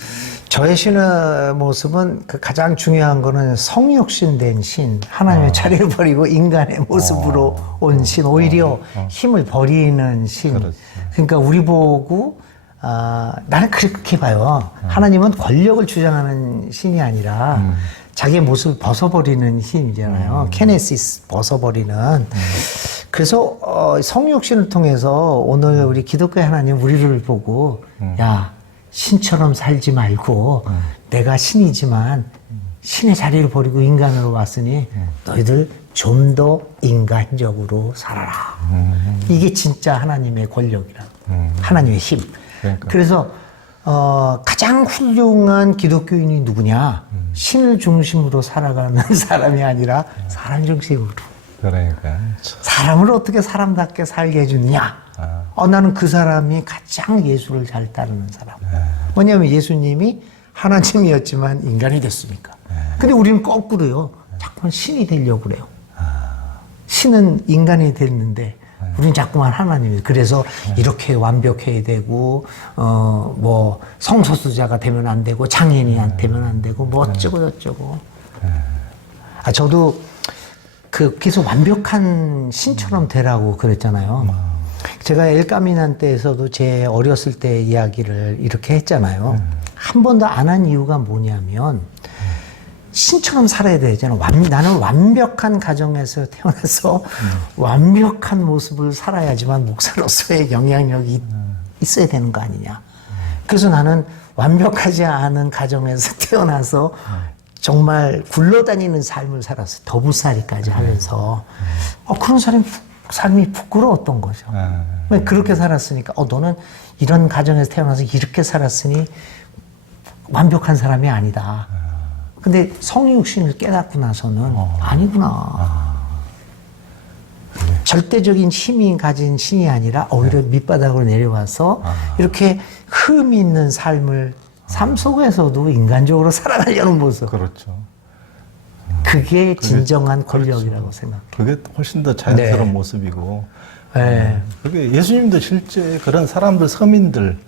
저의 신의 모습은 그 가장 중요한 거는 성육신된 신, 하나님의 자리를 버리고 인간의 모습으로 온 신, 오히려 힘을 버리는 신. 그렇지. 그러니까 우리 보고 나는 그렇게 봐요. 하나님은 권력을 주장하는 신이 아니라 자기의 모습을 벗어버리는 신이잖아요. 케네시스 벗어버리는. 그래서 성육신을 통해서 오늘 우리 기독교의 하나님 우리를 보고 야 신처럼 살지 말고 내가 신이지만 신의 자리를 버리고 인간으로 왔으니 너희들 좀 더 인간적으로 살아라. 이게 진짜 하나님의 권력이라. 하나님의 힘. 그러니까. 그래서 가장 훌륭한 기독교인이 누구냐? 신을 중심으로 살아가는 사람이 아니라 사람 중심으로. 그러니까. 사람을 어떻게 사람답게 살게 해주느냐? 나는 그 사람이 가장 예수를 잘 따르는 사람. 뭐냐면 예수님이 하나님이었지만 인간이 됐으니까. 근데 우리는 거꾸로요. 자꾸만 신이 되려고 그래요. 신은 인간이 됐는데 우리는 자꾸만 하나님이. 그래서 이렇게 완벽해야 되고 뭐 성소수자가 되면 안 되고 장애인이 되면 안 되고 뭐 어쩌고 저쩌고. 저도 계속 완벽한 신처럼 되라고 그랬잖아요. 제가 엘카미난 때에서도 제 어렸을 때 이야기를 이렇게 했잖아요. 한 번도 안 한 이유가 뭐냐면 신처럼 살아야 되잖아. 나는 완벽한 가정에서 태어나서 완벽한 모습을 살아야지만 목사로서의 영향력이 있어야 되는 거 아니냐. 그래서 나는 완벽하지 않은 가정에서 태어나서 정말 굴러다니는 삶을 살았어요. 더부살이까지 하면서. 그런 삶이 부끄러웠던 거죠. 왜 그렇게 살았으니까, 너는 이런 가정에서 태어나서 이렇게 살았으니 완벽한 사람이 아니다. 근데 성육신을 깨닫고 나서는 아니구나. 절대적인 힘이 가진 신이 아니라 오히려 밑바닥으로 내려와서 이렇게 흠이 있는 삶을 삶 속에서도 인간적으로 살아가려는 모습. 그렇죠. 그게 진정한 권력이라고 생각해요. 그게 훨씬 더 자연스러운 네. 모습이고. 네. 그게 예수님도 실제 그런 사람들, 서민들,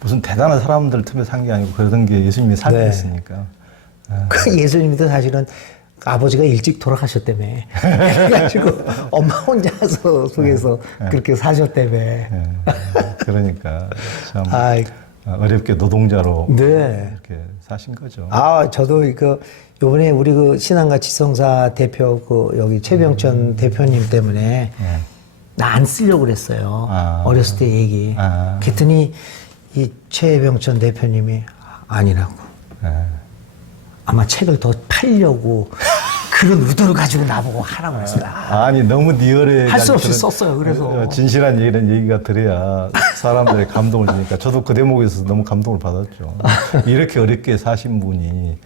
무슨 대단한 사람들 틈에 산 게 아니고 그러던 게 예수님이 살고 네. 있으니까. 그 예수님도 사실은 아버지가 일찍 돌아가셨다며. 그래가지고 엄마 혼자서 속에서 그렇게 사셨다며. 그러니까 참 아이, 어렵게 노동자로 네. 이렇게 사신 거죠. 저도 요번에 우리 신앙과 지성사 대표 여기 최병천 대표님 때문에 나 안 쓰려고 그랬어요. 어렸을 때 얘기. 그랬더니 이 최병천 대표님이 아니라고. 아마 책을 더 팔려고 그런 의도를 가지고 나보고 하라고 했어요. 아니 너무 리얼해. 할 수 없이 썼어요. 그래서 진실한 얘기가 들어야 사람들의 감동을 주니까 저도 그 대목에서 너무 감동을 받았죠. 이렇게 어렵게 사신 분이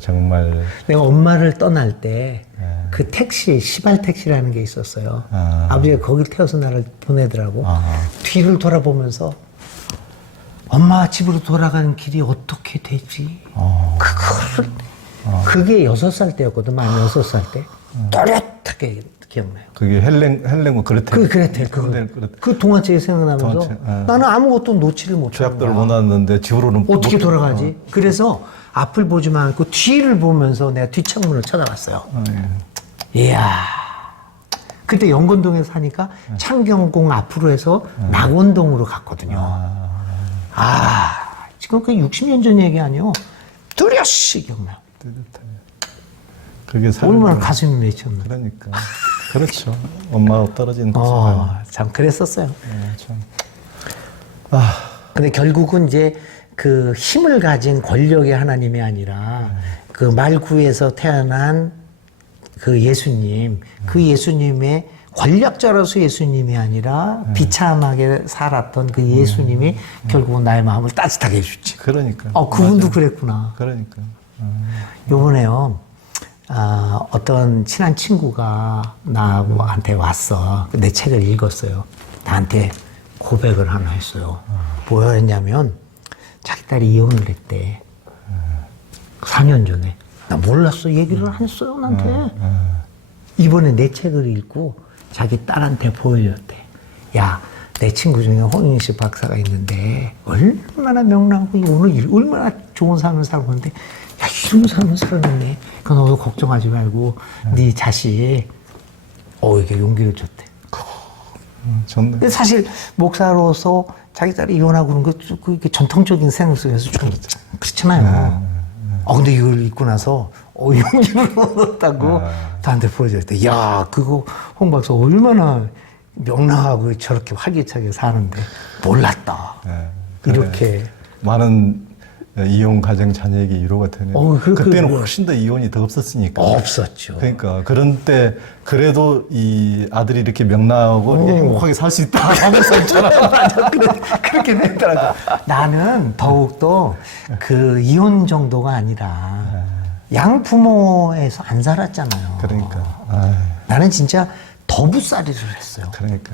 정말 내가 엄마를 떠날 때 그 택시 시발 택시라는 게 있었어요. 아버지가 거기를 태워서 나를 보내더라고. 뒤를 돌아보면서 엄마 집으로 돌아가는 길이 어떻게 되지? 그게 6살 때였거든. 만 6살 때. 또렷하게 기억나요. 그게 헬렌과 그레텔. 그레텔. 그 동화책이 생각나면서 나는 아무것도 놓지를 못하는 죄악들을 거야. 못 왔는데 집으로는 어떻게 돌아가지? 그래서 앞을 보지 말고 뒤를 보면서 내가 뒷창문을 쳐다봤어요. 이야. 그때 영건동에 사니까 창경궁 앞으로 해서 낙원동으로 갔거든요. 지금 그 60년 전 얘기 아니요. 뚜렷이 기억나요. 그게 얼마나 가슴이 맺혔나. 그러니까. 그렇죠. 엄마가 떨어진 그 참 그랬었어요. 참. 근데 결국은 이제 그 힘을 가진 권력의 하나님이 아니라 그 말구에서 태어난 그 예수님, 그 예수님의 권력자로서 예수님이 아니라 비참하게 살았던 그 예수님이 결국은 나의 마음을 따뜻하게 해주지. 그러니까. 그분도 맞아. 그랬구나. 그러니까. 요번에요, 어떤 친한 친구가 나한테 왔어. 내 책을 읽었어요. 나한테 고백을 하나 했어요. 뭐야 했냐면, 자기 딸이 이혼을 했대. 4년 전에. 나 몰랐어. 얘기를 안 했어요, 나한테. 이번에 내 책을 읽고 자기 딸한테 보여줬대. 야, 내 친구 중에 홍인식 박사가 있는데 얼마나 명랑하고 오늘 얼마나 좋은 삶을 살고 있는데 야, 이런 삶을 살았네. 그건 너도 걱정하지 말고 네 자식 이게 용기를 줬대. 좋네. 근데 사실 목사로서 자기 딸이 이혼하고 그런 거 그게 전통적인 생활 속에서 좀 그렇잖아요. 근데 이걸 읽고 나서 용기를 얻었다고 나한테 보여줬대. 야, 그거 홍 박사 얼마나 명랑하고 저렇게 활기차게 사는데 몰랐다. 이렇게 많은 이혼 가정 자녀에게 위로가 되네요. 그때는 훨씬 더 이혼이 더 없었으니까. 없었죠. 그러니까 그런 때 그래도 이 아들이 이렇게 명랑하고 행복하게 살 수 있다 하면서 있잖아. 맞아. 그렇게 되더라고. 나는 더욱더 그 이혼 정도가 아니라 양부모에서 안 살았잖아요. 그러니까. 나는 진짜 더부살이를 했어요. 그러니까.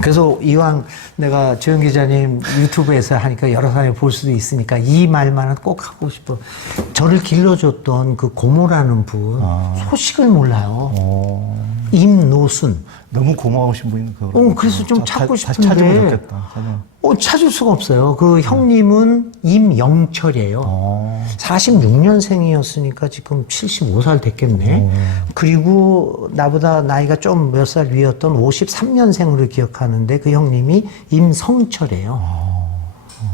그래서 이왕 내가 조영 기자님 유튜브에서 하니까 여러 사람이 볼 수도 있으니까 이 말만은 꼭 하고 싶어. 저를 길러줬던 그 고모라는 분 소식을 몰라요. 임노순. 너무 고마우신 분이 그거. 그래서 좀 찾고 싶은데. 찾으면 좋겠다. 찾을 수가 없어요. 그 형님은 임영철이에요. 46년생이었으니까 지금 75살 됐겠네. 그리고 나보다 나이가 좀 몇 살 위였던 53년생으로 기억하는데 그 형님이 임성철이에요.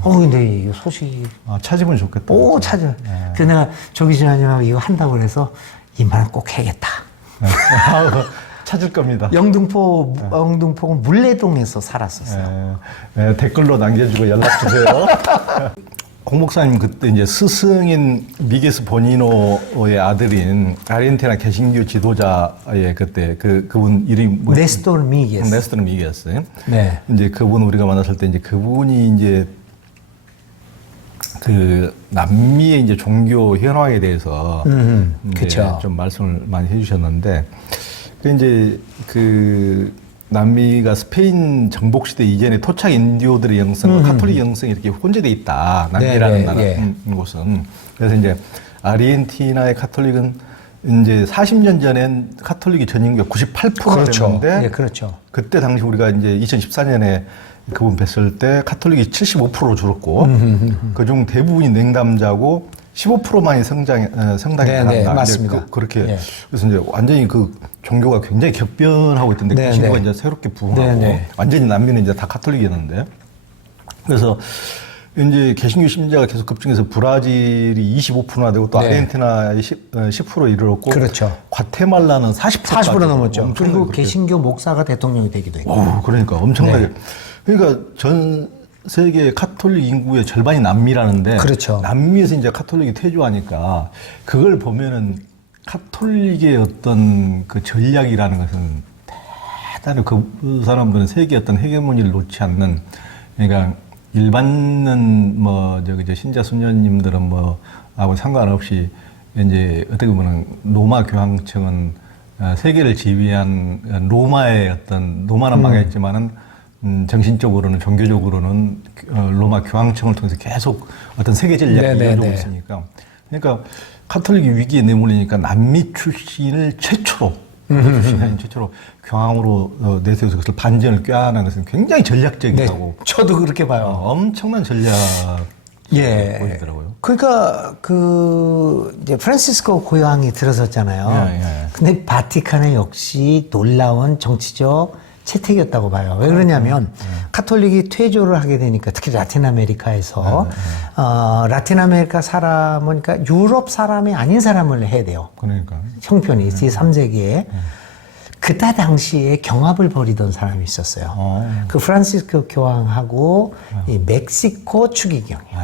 근데 이 소식이. 찾으면 좋겠다. 찾아. 그래서 내가 조 기자님하고 이거 한다고 해서 이 말은 꼭 해야겠다. 찾을 겁니다. 영등포군 물레동에서 살았었어요. 댓글로 남겨주고 연락 주세요. 홍 목사님 그때 이제 스승인 미게스 보니노의 아들인 아르헨티나 개신교 지도자의 그때 그분 이름이 뭐였죠? 네스토르 미게스. 네스토르 미게스. 네. 이제 그분 우리가 만났을 때 이제 그분이 이제 그 남미의 이제 종교 현황에 대해서 그쵸. 좀 말씀을 많이 해주셨는데 그 이제 그 남미가 스페인 정복 시대 이전에 토착 인디오들의 영성과 카톨릭 영성이 이렇게 혼재돼 있다. 남미라는 나라 곳은. 그래서 이제 아르헨티나의 카톨릭은 이제 40년 전엔 카톨릭의 전인구가 98%였는데 예, 그렇죠. 그때 당시 우리가 이제 2014년에 그분 뵀을 때 카톨릭이 75%로 줄었고 그중 대부분이 냉담자고 15%만이 성당에 맞습니다. 그렇게 예. 그래서 이제 완전히 그 종교가 굉장히 격변하고 있던데 개신교가 이제 새롭게 부흥하고 완전히 남미는 이제 다 카톨릭이었는데 그래서 이제 개신교 신자가 계속 급증해서 브라질이 25%나 되고 또 아르헨티나에 10%에 이르렀고 그렇죠. 과테말라는 40% 넘었죠. 그리고 개신교 목사가 대통령이 되기도 했고. 그러니까 엄청나게. 그러니까 전 세계 카톨릭 인구의 절반이 남미라는데 그렇죠. 남미에서 이제 카톨릭이 퇴조하니까 그걸 보면은 카톨릭의 어떤 그 전략이라는 것은 대단히 그 사람들은 세계의 어떤 헤게모니를 놓지 않는 그러니까 일반은 뭐 저기 신자 수녀님들은 뭐 하고 상관없이 이제 어떻게 보면 로마 교황청은 세계를 지배한 로마의 어떤 로마는 망했지만은 정신적으로는 종교적으로는 로마 교황청을 통해서 계속 어떤 세계 전략을 이어주고 있으니까 그러니까 카톨릭이 위기에 내몰리니까 남미 출신을 최초로 교황으로 내세워서 그것을 반전을 꾀하는 것은 굉장히 전략적이라고. 저도 그렇게 봐요. 엄청난 전략. 보이더라고요. 그러니까 그 이제 프란시스코 고향이 들어섰잖아요. 근데 바티칸은 역시 놀라운 정치적 채택이었다고 봐요. 왜 그러냐면 카톨릭이 퇴조를 하게 되니까 특히 라틴 아메리카에서 라틴 아메리카 사람은 그러니까 유럽 사람이 아닌 사람을 해야 돼요. 그러니까 형편이 제3세기에 그때 당시에 경합을 벌이던 사람이 있었어요. 그 프란시스코 교황하고 이 멕시코 추기경이에요.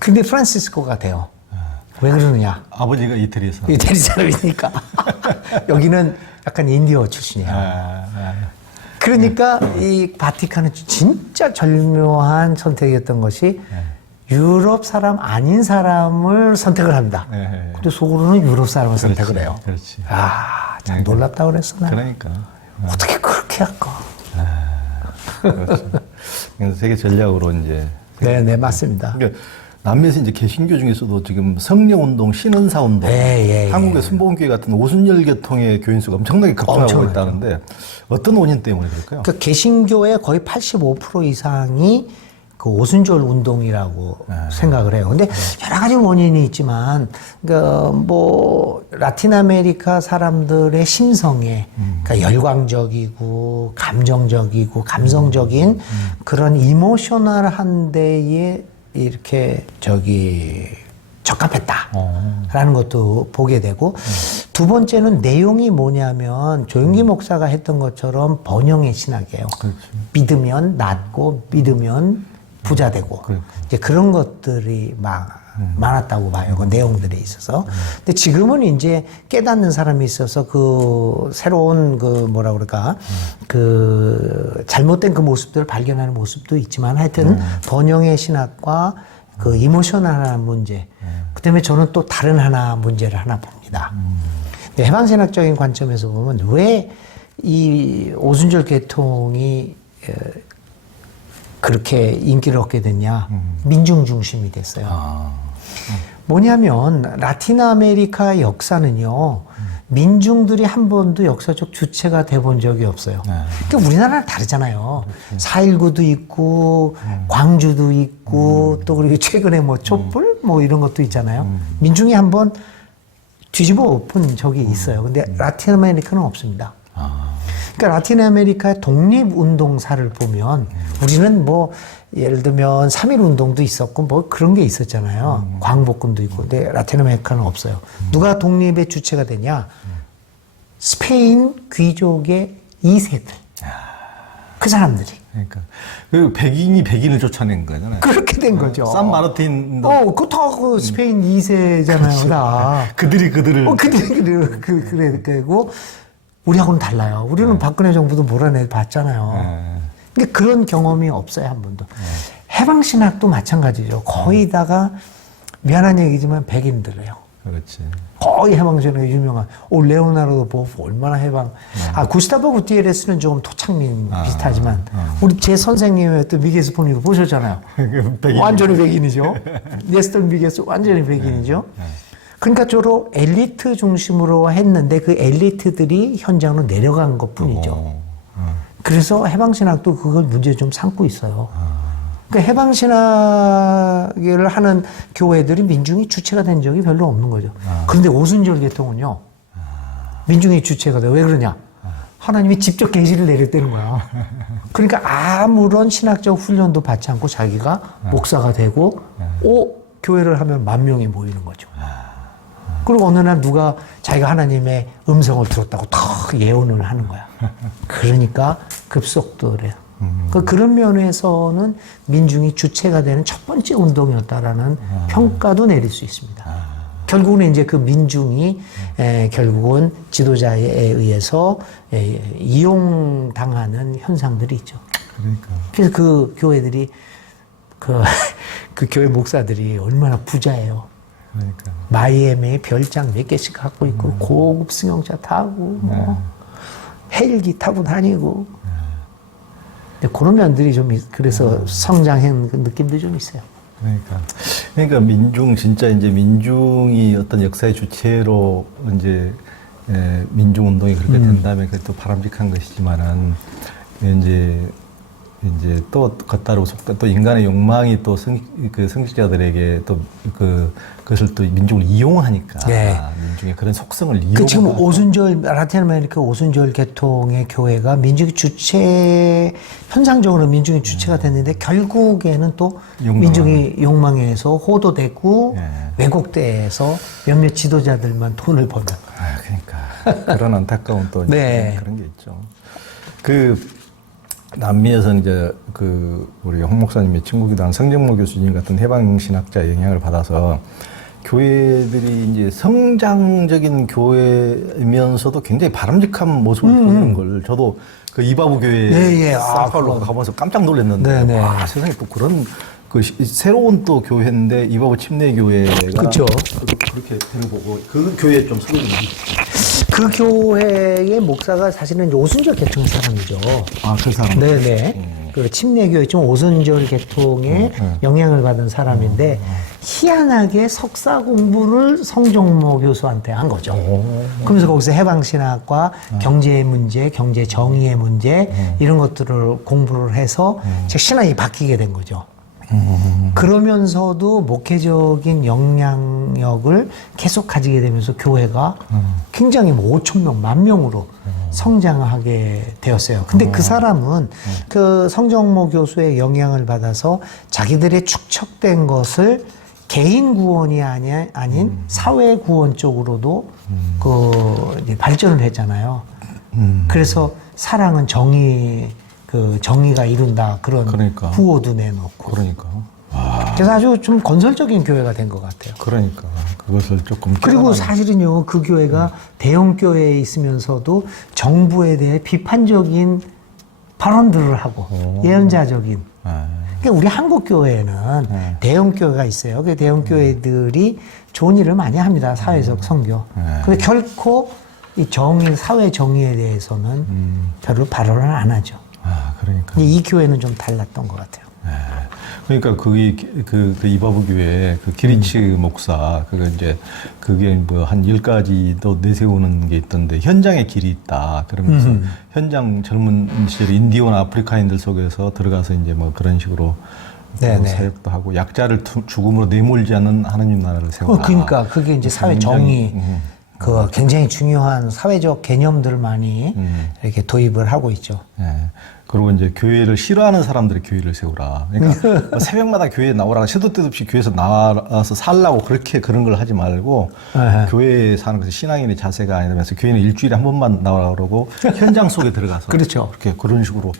근데 프란시스코가 돼요. 왜 그러느냐? 아버지가 이태리 사람이니까. 여기는 약간 인디어 출신이에요. 그러니까 이 바티칸은 진짜 절묘한 선택이었던 것이 유럽 사람 아닌 사람을 선택을 합니다. 근데 속으로는 유럽 사람을 선택을 해요. 그렇지. 참 놀랍다고 그랬어. 그러니까. 어떻게 그렇게 할까? 그렇죠. 그래서 세계 전략으로 이제. 네, 맞습니다. 그러니까 남미에서 이제 개신교 중에서도 지금 성령운동, 신은사운동, 한국의 순복음교회 같은 오순절 계통의 교인 수가 엄청나게 급증하고 있다는데 어떤 원인 때문에 그럴까요? 그 개신교의 거의 85% 이상이 그 오순절 운동이라고 생각을 해요. 근데 여러 가지 원인이 있지만, 뭐 라틴 아메리카 사람들의 심성에, 그러니까 열광적이고 감정적이고 감성적인 그런 이모셔널한 데에 이렇게 적합했다라는 것도 보게 되고 두 번째는 내용이 뭐냐면 조용기 목사가 했던 것처럼 번영의 신학이에요. 믿으면 낫고 믿으면 부자 되고 이제 그런 것들이 많았다고 봐요. 그 내용들에 있어서. 근데 지금은 이제 깨닫는 사람이 있어서 그 새로운 그 뭐라 그럴까 그 잘못된 그 모습들을 발견하는 모습도 있지만 하여튼 번영의 신학과 그 이모셔널한 문제. 그다음에 저는 또 다른 문제를 하나 봅니다. 해방신학적인 관점에서 보면 왜 이 오순절 계통이 그렇게 인기를 얻게 됐냐? 민중 중심이 됐어요. 뭐냐면 라틴 아메리카 역사는요. 민중들이 한 번도 역사적 주체가 돼본 적이 없어요. 그러니까 우리나라랑 다르잖아요. 4.19도 있고 광주도 있고 또 그리고 최근에 뭐 촛불 뭐 이런 것도 있잖아요. 민중이 한 번 뒤집어 엎은 적이 있어요. 근데 라틴 아메리카는 없습니다. 그러니까 라틴 아메리카의 독립운동사를 보면 우리는 뭐 예를 들면 3.1 운동도 있었고 뭐 그런 게 있었잖아요. 광복군도 있고. 근데 라틴 아메리카는 없어요. 누가 독립의 주체가 되냐? 스페인 귀족의 2세들. 그 사람들이. 그러니까 그 백인이 백인을 쫓아낸 거잖아요. 그렇게 된 거죠. 산마르틴도 그거 스페인 2세잖아요, 다. 그들이 그들을 그래고 우리하고는 달라요. 우리는 박근혜 정부도 몰아내 봤잖아요. 근데 그런 경험이 없어요, 한 번도. 해방신학도 마찬가지죠. 거의 다가 미안한 얘기지만 백인들이에요. 그렇지. 거의 해방신학이 유명한. 레오나르도 보프 얼마나 해방. 구스타보 구티에레스는 조금 토착민 비슷하지만 우리 제 선생님이었던 미게스 포니도 보셨잖아요. 백인. 완전히 백인이죠. 네스tor 미게스 완전히 백인이죠. 그러니까 주로 엘리트 중심으로 했는데 그 엘리트들이 현장으로 내려간 것 뿐이죠. 그래서 해방신학도 그걸 문제 좀 삼고 있어요. 그러니까 해방신학을 하는 교회들이 민중이 주체가 된 적이 별로 없는 거죠. 그런데 오순절 계통은요, 민중이 주체가 돼요. 왜 그러냐? 하나님이 직접 계시를 내릴 때는 거야. 그러니까 아무런 신학적 훈련도 받지 않고 자기가 목사가 되고, 교회를 하면 10,000명이 모이는 거죠. 그리고 어느 날 누가 자기가 하나님의 음성을 들었다고 탁 예언을 하는 거야. 그러니까 급속도래요. 그런 면에서는 민중이 주체가 되는 첫 번째 운동이었다라는 평가도 내릴 수 있습니다. 결국은 이제 그 민중이 결국은 지도자에 의해서 이용당하는 현상들이 있죠. 그러니까. 그래서 그 교회들이 그 교회 목사들이 얼마나 부자예요. 그러니까. 마이애미에 별장 몇 개씩 갖고 있고 고급 승용차 타고 헬기 타고 다니고. 근데 그런 면들이 좀 그래서 성장한 느낌도 좀 있어요. 그러니까 민중 진짜 이제 민중이 어떤 역사의 주체로 이제 민중 운동이 그렇게 된다면 그게 또 바람직한 것이지만은 이제 또 겉다르고 또 인간의 욕망이 또 성직자들에게 또 그것을 또 민중을 이용하니까 민중의 그런 속성을 이용하고 지금 오순절 라틴 아메리카 오순절 계통의 교회가 민중의 주체 현상적으로 민중의 주체가 됐는데 결국에는 또 민중이 욕망에 의해서 호도되고 왜곡돼서 몇몇 지도자들만 돈을 버는. 그러니까 그런 안타까운 또 그런 게 있죠. 남미에서는 이제 우리 홍 목사님의 친구기도 한 성정모 교수님 같은 해방신학자 영향을 받아서 교회들이 이제 성장적인 교회면서도 굉장히 바람직한 모습을 보이는 걸 저도 그 이바부 교회 사파울로 가보면서 깜짝 놀랐는데 와, 세상에 또 그런 새로운 또 교회인데 이바부 침례교회가 그렇죠. 그렇게 되는 거고 그 교회에 좀 소개 좀 해주세요. 그 교회의 목사가 사실은 이제 오순절 계통의 사람이죠. 그 사람? 네네. 그 침례교회 좀 오순절 계통의 영향을 받은 사람인데 희한하게 석사 공부를 성정모 교수한테 한 거죠. 그러면서 거기서 해방신학과 경제 문제, 경제 정의의 문제 이런 것들을 공부를 해서 제 신앙이 바뀌게 된 거죠. 그러면서도 목회적인 영향력을 계속 가지게 되면서 교회가 굉장히 5,000명, 10,000명으로 성장하게 되었어요. 근데 그 사람은 그 성정모 교수의 영향을 받아서 자기들의 축적된 것을 개인 구원이 아닌 사회 구원 쪽으로도 발전을 했잖아요. 그래서 사랑은 정의가 이룬다 그런 구호도 내놓고. 그래서 아주 좀 건설적인 교회가 된 것 같아요. 그것을 조금 그리고 사실은요 그 교회가 대형 교회에 있으면서도 정부에 대해 비판적인 발언들을 하고 예언자적인. 그러니까 우리 한국 교회에는 대형 교회가 있어요. 그 대형 교회들이 좋은 일을 많이 합니다. 사회적 선교. 근데 결코 이 사회 정의에 대해서는 별로 발언을 안 하죠. 이 교회는 좀 달랐던 것 같아요. 그러니까 그 이바부 교회 그 기리치 목사 그게 뭐 한 10가지도 내세우는 게 있던데 현장에 길이 있다 그러면서 현장 젊은 시절 인디온 아프리카인들 속에서 들어가서 이제 뭐 그런 식으로 사역도 하고 약자를 죽음으로 내몰지 않는 하나님 나라를 세워라. 그러니까 그게 이제 사회 정의 굉장히 중요한 사회적 개념들을 많이 이렇게 도입을 하고 있죠. 그리고 이제 교회를 싫어하는 사람들이 교회를 세우라. 그러니까 뭐 새벽마다 교회에 나오라. 시도 때도 없이 교회에서 나와서 살라고 그렇게 그런 걸 하지 말고 교회에 사는 것이 신앙인의 자세가 아니라면서 교회는 일주일에 한 번만 나오라 그러고 현장 속에 들어가서 그렇죠. 그렇게 그런 식으로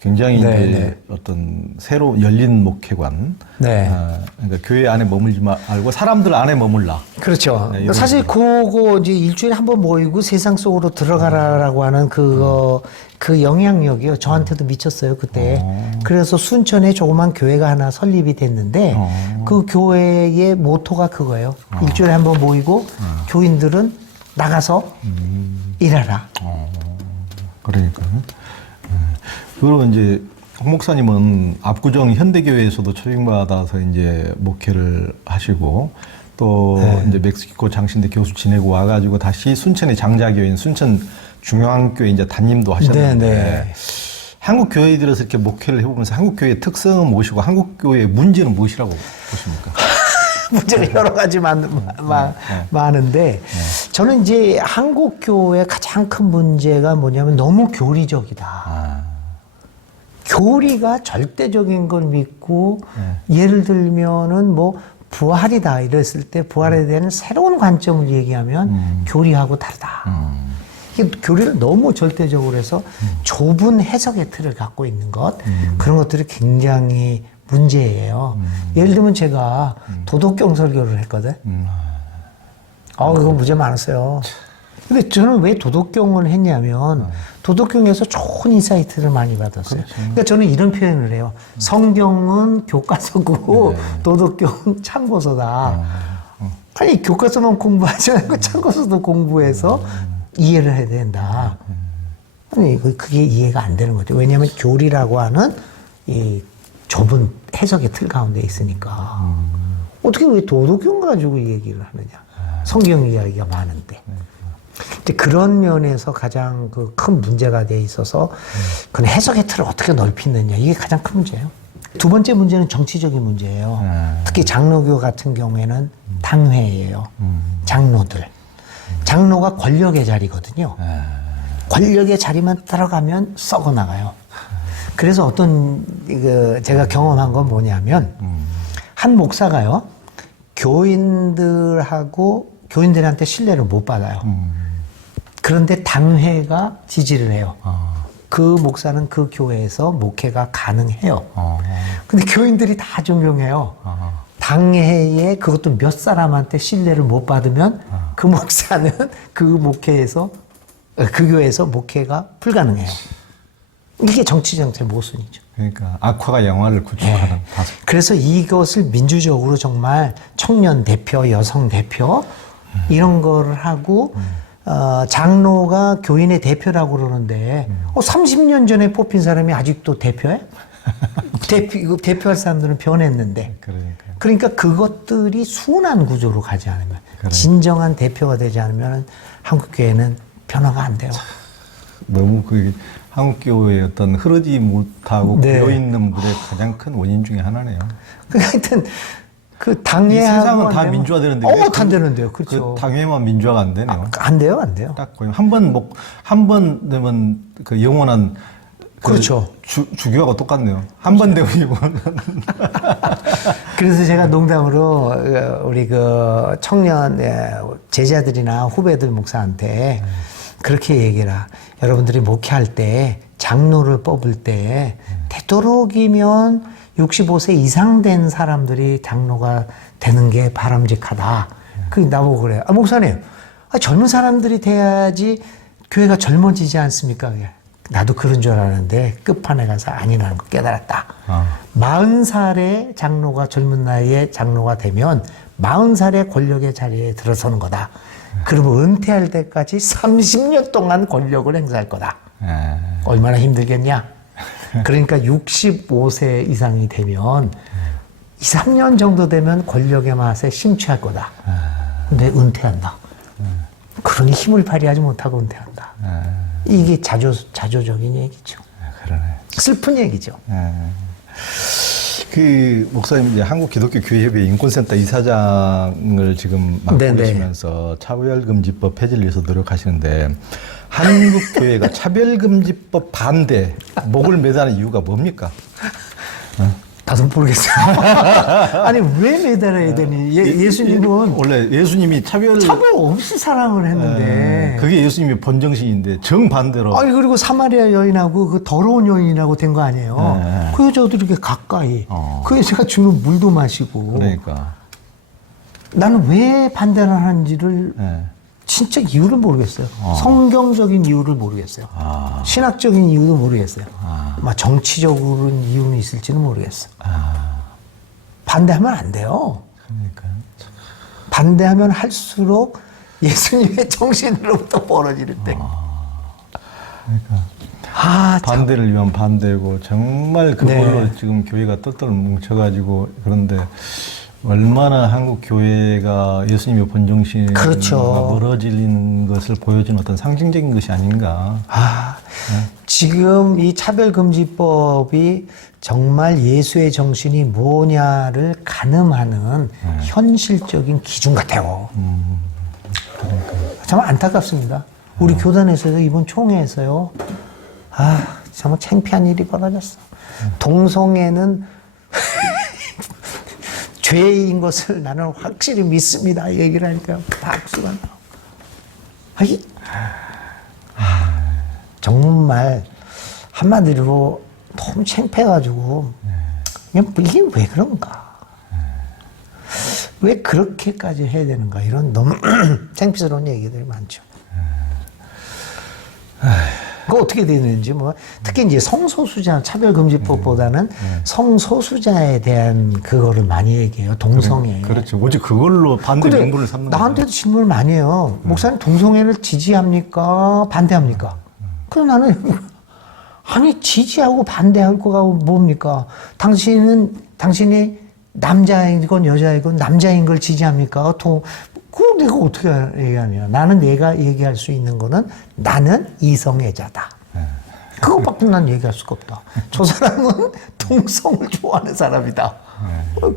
굉장히 이제 어떤 새로 열린 목회관. 그러니까 교회 안에 머물지 말고 사람들 안에 머물라. 그렇죠. 네, 사실 그거 이제 일주일에 한 번 모이고 세상 속으로 들어가라라고 하는 그거 그 영향력이요. 저한테도 미쳤어요, 그때. 그래서 순천에 조그만 교회가 하나 설립이 됐는데 그 교회의 모토가 그거예요. 일주일에 한 번 모이고 교인들은 나가서 일하라. 그러니까. 그리고 이제 홍 목사님은 압구정 현대교회에서도 초빙받아서 이제 목회를 하시고 또 이제 멕시코 장신대 교수 지내고 와가지고 다시 순천의 장자교회인 순천 중앙교회 이제 담임도 하셨는데 한국 교회들에서 이렇게 목회를 해보면서 한국 교회의 특성은 무엇이고 한국 교회의 문제는 무엇이라고 보십니까? 문제가 여러 가지 많은데 저는 이제 한국 교회의 가장 큰 문제가 뭐냐면 너무 교리적이다. 교리가 절대적인 걸 믿고 예를 들면은 뭐 부활이다 이랬을 때 부활에 대한 새로운 관점을 얘기하면 교리하고 다르다. 이게 교리를 너무 절대적으로 해서 좁은 해석의 틀을 갖고 있는 것 그런 것들이 굉장히 문제예요. 예를 들면 제가 도덕경 설교를 했거든. 그거 문제 많았어요. 근데 저는 왜 도덕경을 했냐면 도덕경에서 좋은 인사이트를 많이 받았어요. 그렇죠. 그러니까 저는 이런 표현을 해요. 성경은 교과서고 도덕경은 참고서다. 아니 교과서만 공부하지 않고 참고서도 공부해서 이해를 해야 된다. 아니 그게 이해가 안 되는 거죠. 왜냐하면 교리라고 하는 이 좁은 해석의 틀 가운데 있으니까 어떻게 왜 도덕경 가지고 얘기를 하느냐. 성경 이야기가 많은데. 이제 그런 면에서 가장 그 큰 문제가 돼 있어서 그 해석의 틀을 어떻게 넓히느냐 이게 가장 큰 문제예요. 두 번째 문제는 정치적인 문제예요. 특히 장로교 같은 경우에는 당회예요. 장로들. 장로가 권력의 자리거든요. 권력의 자리만 들어가면 썩어 나가요. 그래서 어떤 제가 경험한 건 뭐냐면 한 목사가요 교인들한테 신뢰를 못 받아요. 그런데 당회가 지지를 해요. 그 목사는 그 교회에서 목회가 가능해요. 근데 교인들이 다 존경해요. 당회에 그것도 몇 사람한테 신뢰를 못 받으면 그 목사는 그 교회에서 목회가 불가능해요. 이게 정치 정책의 모순이죠. 그러니까 악화가 영화를 구축하는. 그래서 이것을 민주적으로 정말 청년 대표, 여성 대표 이런 거를 하고 장로가 교인의 대표라고 그러는데 30년 전에 뽑힌 사람이 아직도 대표해? 대표할 사람들은 변했는데. 그러니까 그것들이 순환 구조로 가지 않으면 진정한 대표가 되지 않으면 한국 교회는 변화가 안 돼요. 너무 한국 교회의 어떤 흐르지 못하고 고여있는 물의 가장 큰 원인 중에 하나네요. 하여튼 그 당회 세상은 다 민주화되는데 안 되는데요. 그렇죠. 그 당회만 민주화가 안 되네요. 안 돼요. 딱 한 번 되면 그 영원한 그렇죠. 주교하고 똑같네요. 한 번 되면 영원한. 그래서 제가 농담으로 우리 그 청년 제자들이나 후배들 목사한테 그렇게 얘기해라. 여러분들이 목회할 때 장로를 뽑을 때 되도록이면 65세 이상 된 사람들이 장로가 되는 게 바람직하다. 나보고 그래요. 목사님, 젊은 사람들이 돼야지 교회가 젊어지지 않습니까? 나도 그런 줄 알았는데 끝판에 가서 아니라는 거 깨달았다. 40살의 장로가 젊은 나이에 장로가 되면 40살의 권력의 자리에 들어서는 거다. 그러면 은퇴할 때까지 30년 동안 권력을 행사할 거다. 얼마나 힘들겠냐? 그러니까 65세 이상이 되면 2, 3년 정도 되면 권력의 맛에 심취할 거다. 근데 은퇴한다. 그러니 힘을 발휘하지 못하고 은퇴한다. 이게 자조적인 얘기죠. 그러네. 슬픈 얘기죠. 그 목사님 이제 한국 기독교 교회협회 인권센터 이사장을 지금 맡고 계시면서 차별금지법 폐지를 위해서 노력하시는데 한국 교회가 차별금지법 반대 목을 매다는 이유가 뭡니까? 나도 모르겠어요. 아니 왜 매달아야 되니? 예수님은 원래 예수님이 차별 없이 사랑을 했는데. 그게 예수님의 본정신인데 정반대로 아니 그리고 사마리아 여인하고 그 더러운 여인이라고 된 거 아니에요? 네. 그 여자도 이렇게 가까이 그 여자가 주는 물도 마시고. 그러니까 나는 왜 반대를 하는지를 네. 진짜 이유를 모르겠어요. 성경적인 이유를 모르겠어요. 신학적인 이유도 모르겠어요. 막 정치적으로는 이유는 있을지는 모르겠어요. 반대하면 안 돼요. 그러니까 반대하면 할수록 예수님의 정신으로부터 벌어지는 때. 참. 반대를 위한 반대고 정말 그걸로 네. 지금 교회가 똘똘 뭉쳐가지고 그런데 얼마나 한국 교회가 예수님의 본정신과 그렇죠. 멀어지는 것을 보여주는 어떤 상징적인 것이 아닌가. 지금 이 차별금지법이 정말 예수의 정신이 뭐냐를 가늠하는 현실적인 기준 같아요. 정말 안타깝습니다. 우리 교단에서도 이번 총회에서요. 정말 창피한 일이 벌어졌어. 동성애는 죄인 것을 나는 확실히 믿습니다. 이 얘기를 하니까 박수가 나오고. 정말 한마디로 너무 창피해가지고 그냥 이게 왜 그런가? 왜 그렇게까지 해야 되는가? 이런 너무 창피스러운 얘기들이 많죠. 그 어떻게 되는지 뭐 특히 이제 성소수자 차별금지법보다는 성소수자에 대한 그거를 많이 얘기해요. 동성애. 그렇죠. 오직 그걸로 반대 근데 명분을 삼는 나한테도 질문을 많이 해요. 목사님 동성애를 지지합니까? 반대합니까? 그럼 나는 아니 지지하고 반대할 거가 뭡니까? 당신이 남자이건 여자이건 남자인 걸 지지합니까? 그거 내가 어떻게 얘기하냐. 나는 내가 얘기할 수 있는 거는 나는 이성애자다. 그것밖에 난 얘기할 수가 없다. 저 사람은 동성을 좋아하는 사람이다.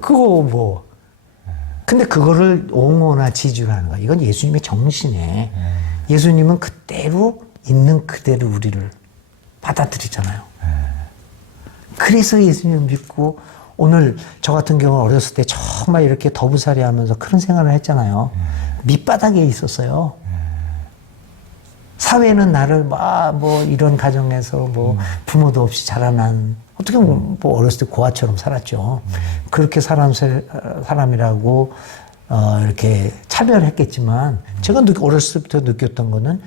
그거 뭐. 근데 그거를 옹호나 지지를 하는 거야. 이건 예수님의 정신에. 예수님은 그대로 있는 그대로 우리를 받아들이잖아요. 그래서 예수님을 믿고 오늘 저 같은 경우는 어렸을 때 정말 이렇게 더부살이 하면서 그런 생활을 했잖아요. 밑바닥에 있었어요. 사회는 나를 뭐 이런 가정에서 뭐 부모도 없이 자라난 어떻게 보면 뭐 어렸을 때 고아처럼 살았죠. 그렇게 사람이라고 이렇게 차별했겠지만 제가 어렸을 때부터 느꼈던 거는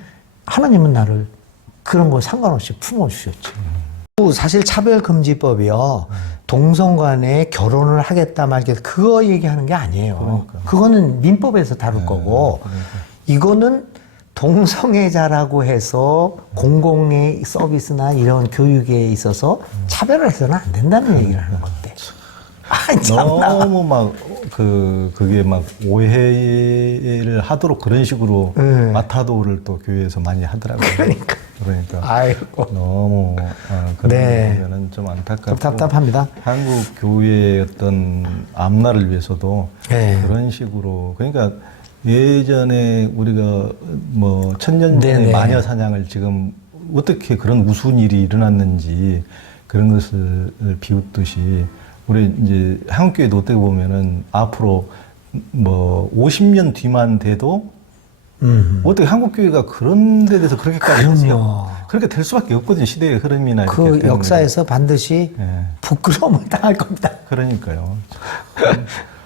하나님은 나를 그런 거 상관없이 품어주셨지. 사실 차별금지법이요. 동성 간에 결혼을 하겠다 말겠다 그거 얘기하는 게 아니에요. 그러니까. 그거는 민법에서 다룰 거고 이거는 동성애자라고 해서 공공의 서비스나 이런 교육에 있어서 차별을 해서는 안 된다는 얘기를 하는 건데. 너무 막 그게 막 오해를 하도록 그런 식으로 마타도를 또 교회에서 많이 하더라고요. 그러니까 아이고. 너무 그런 면은 좀 안타깝고 좀 답답합니다. 한국 교회의 어떤 앞날을 위해서도 네. 그런 식으로 그러니까 예전에 우리가 뭐 천년 전에 네네. 마녀 사냥을 지금 어떻게 그런 우스운 일이 일어났는지 그런 것을 비웃듯이 우리 이제 한국교회도 어떻게 보면은 앞으로 뭐 50년 뒤만 돼도 어떻게 한국교회가 그런 데 대해서 그렇게까지 그럼요. 그렇게 될 수밖에 없거든요. 시대의 흐름이나 그 이렇기 때문에. 역사에서 반드시 예. 부끄러움을 당할 겁니다. 그러니까요.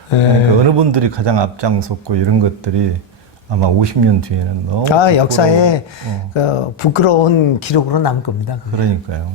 그러니까 어느 분들이 가장 앞장섰고 이런 것들이 아마 50년 뒤에는 너무 역사에 그 부끄러운 기록으로 남을 겁니다. 그러니까요.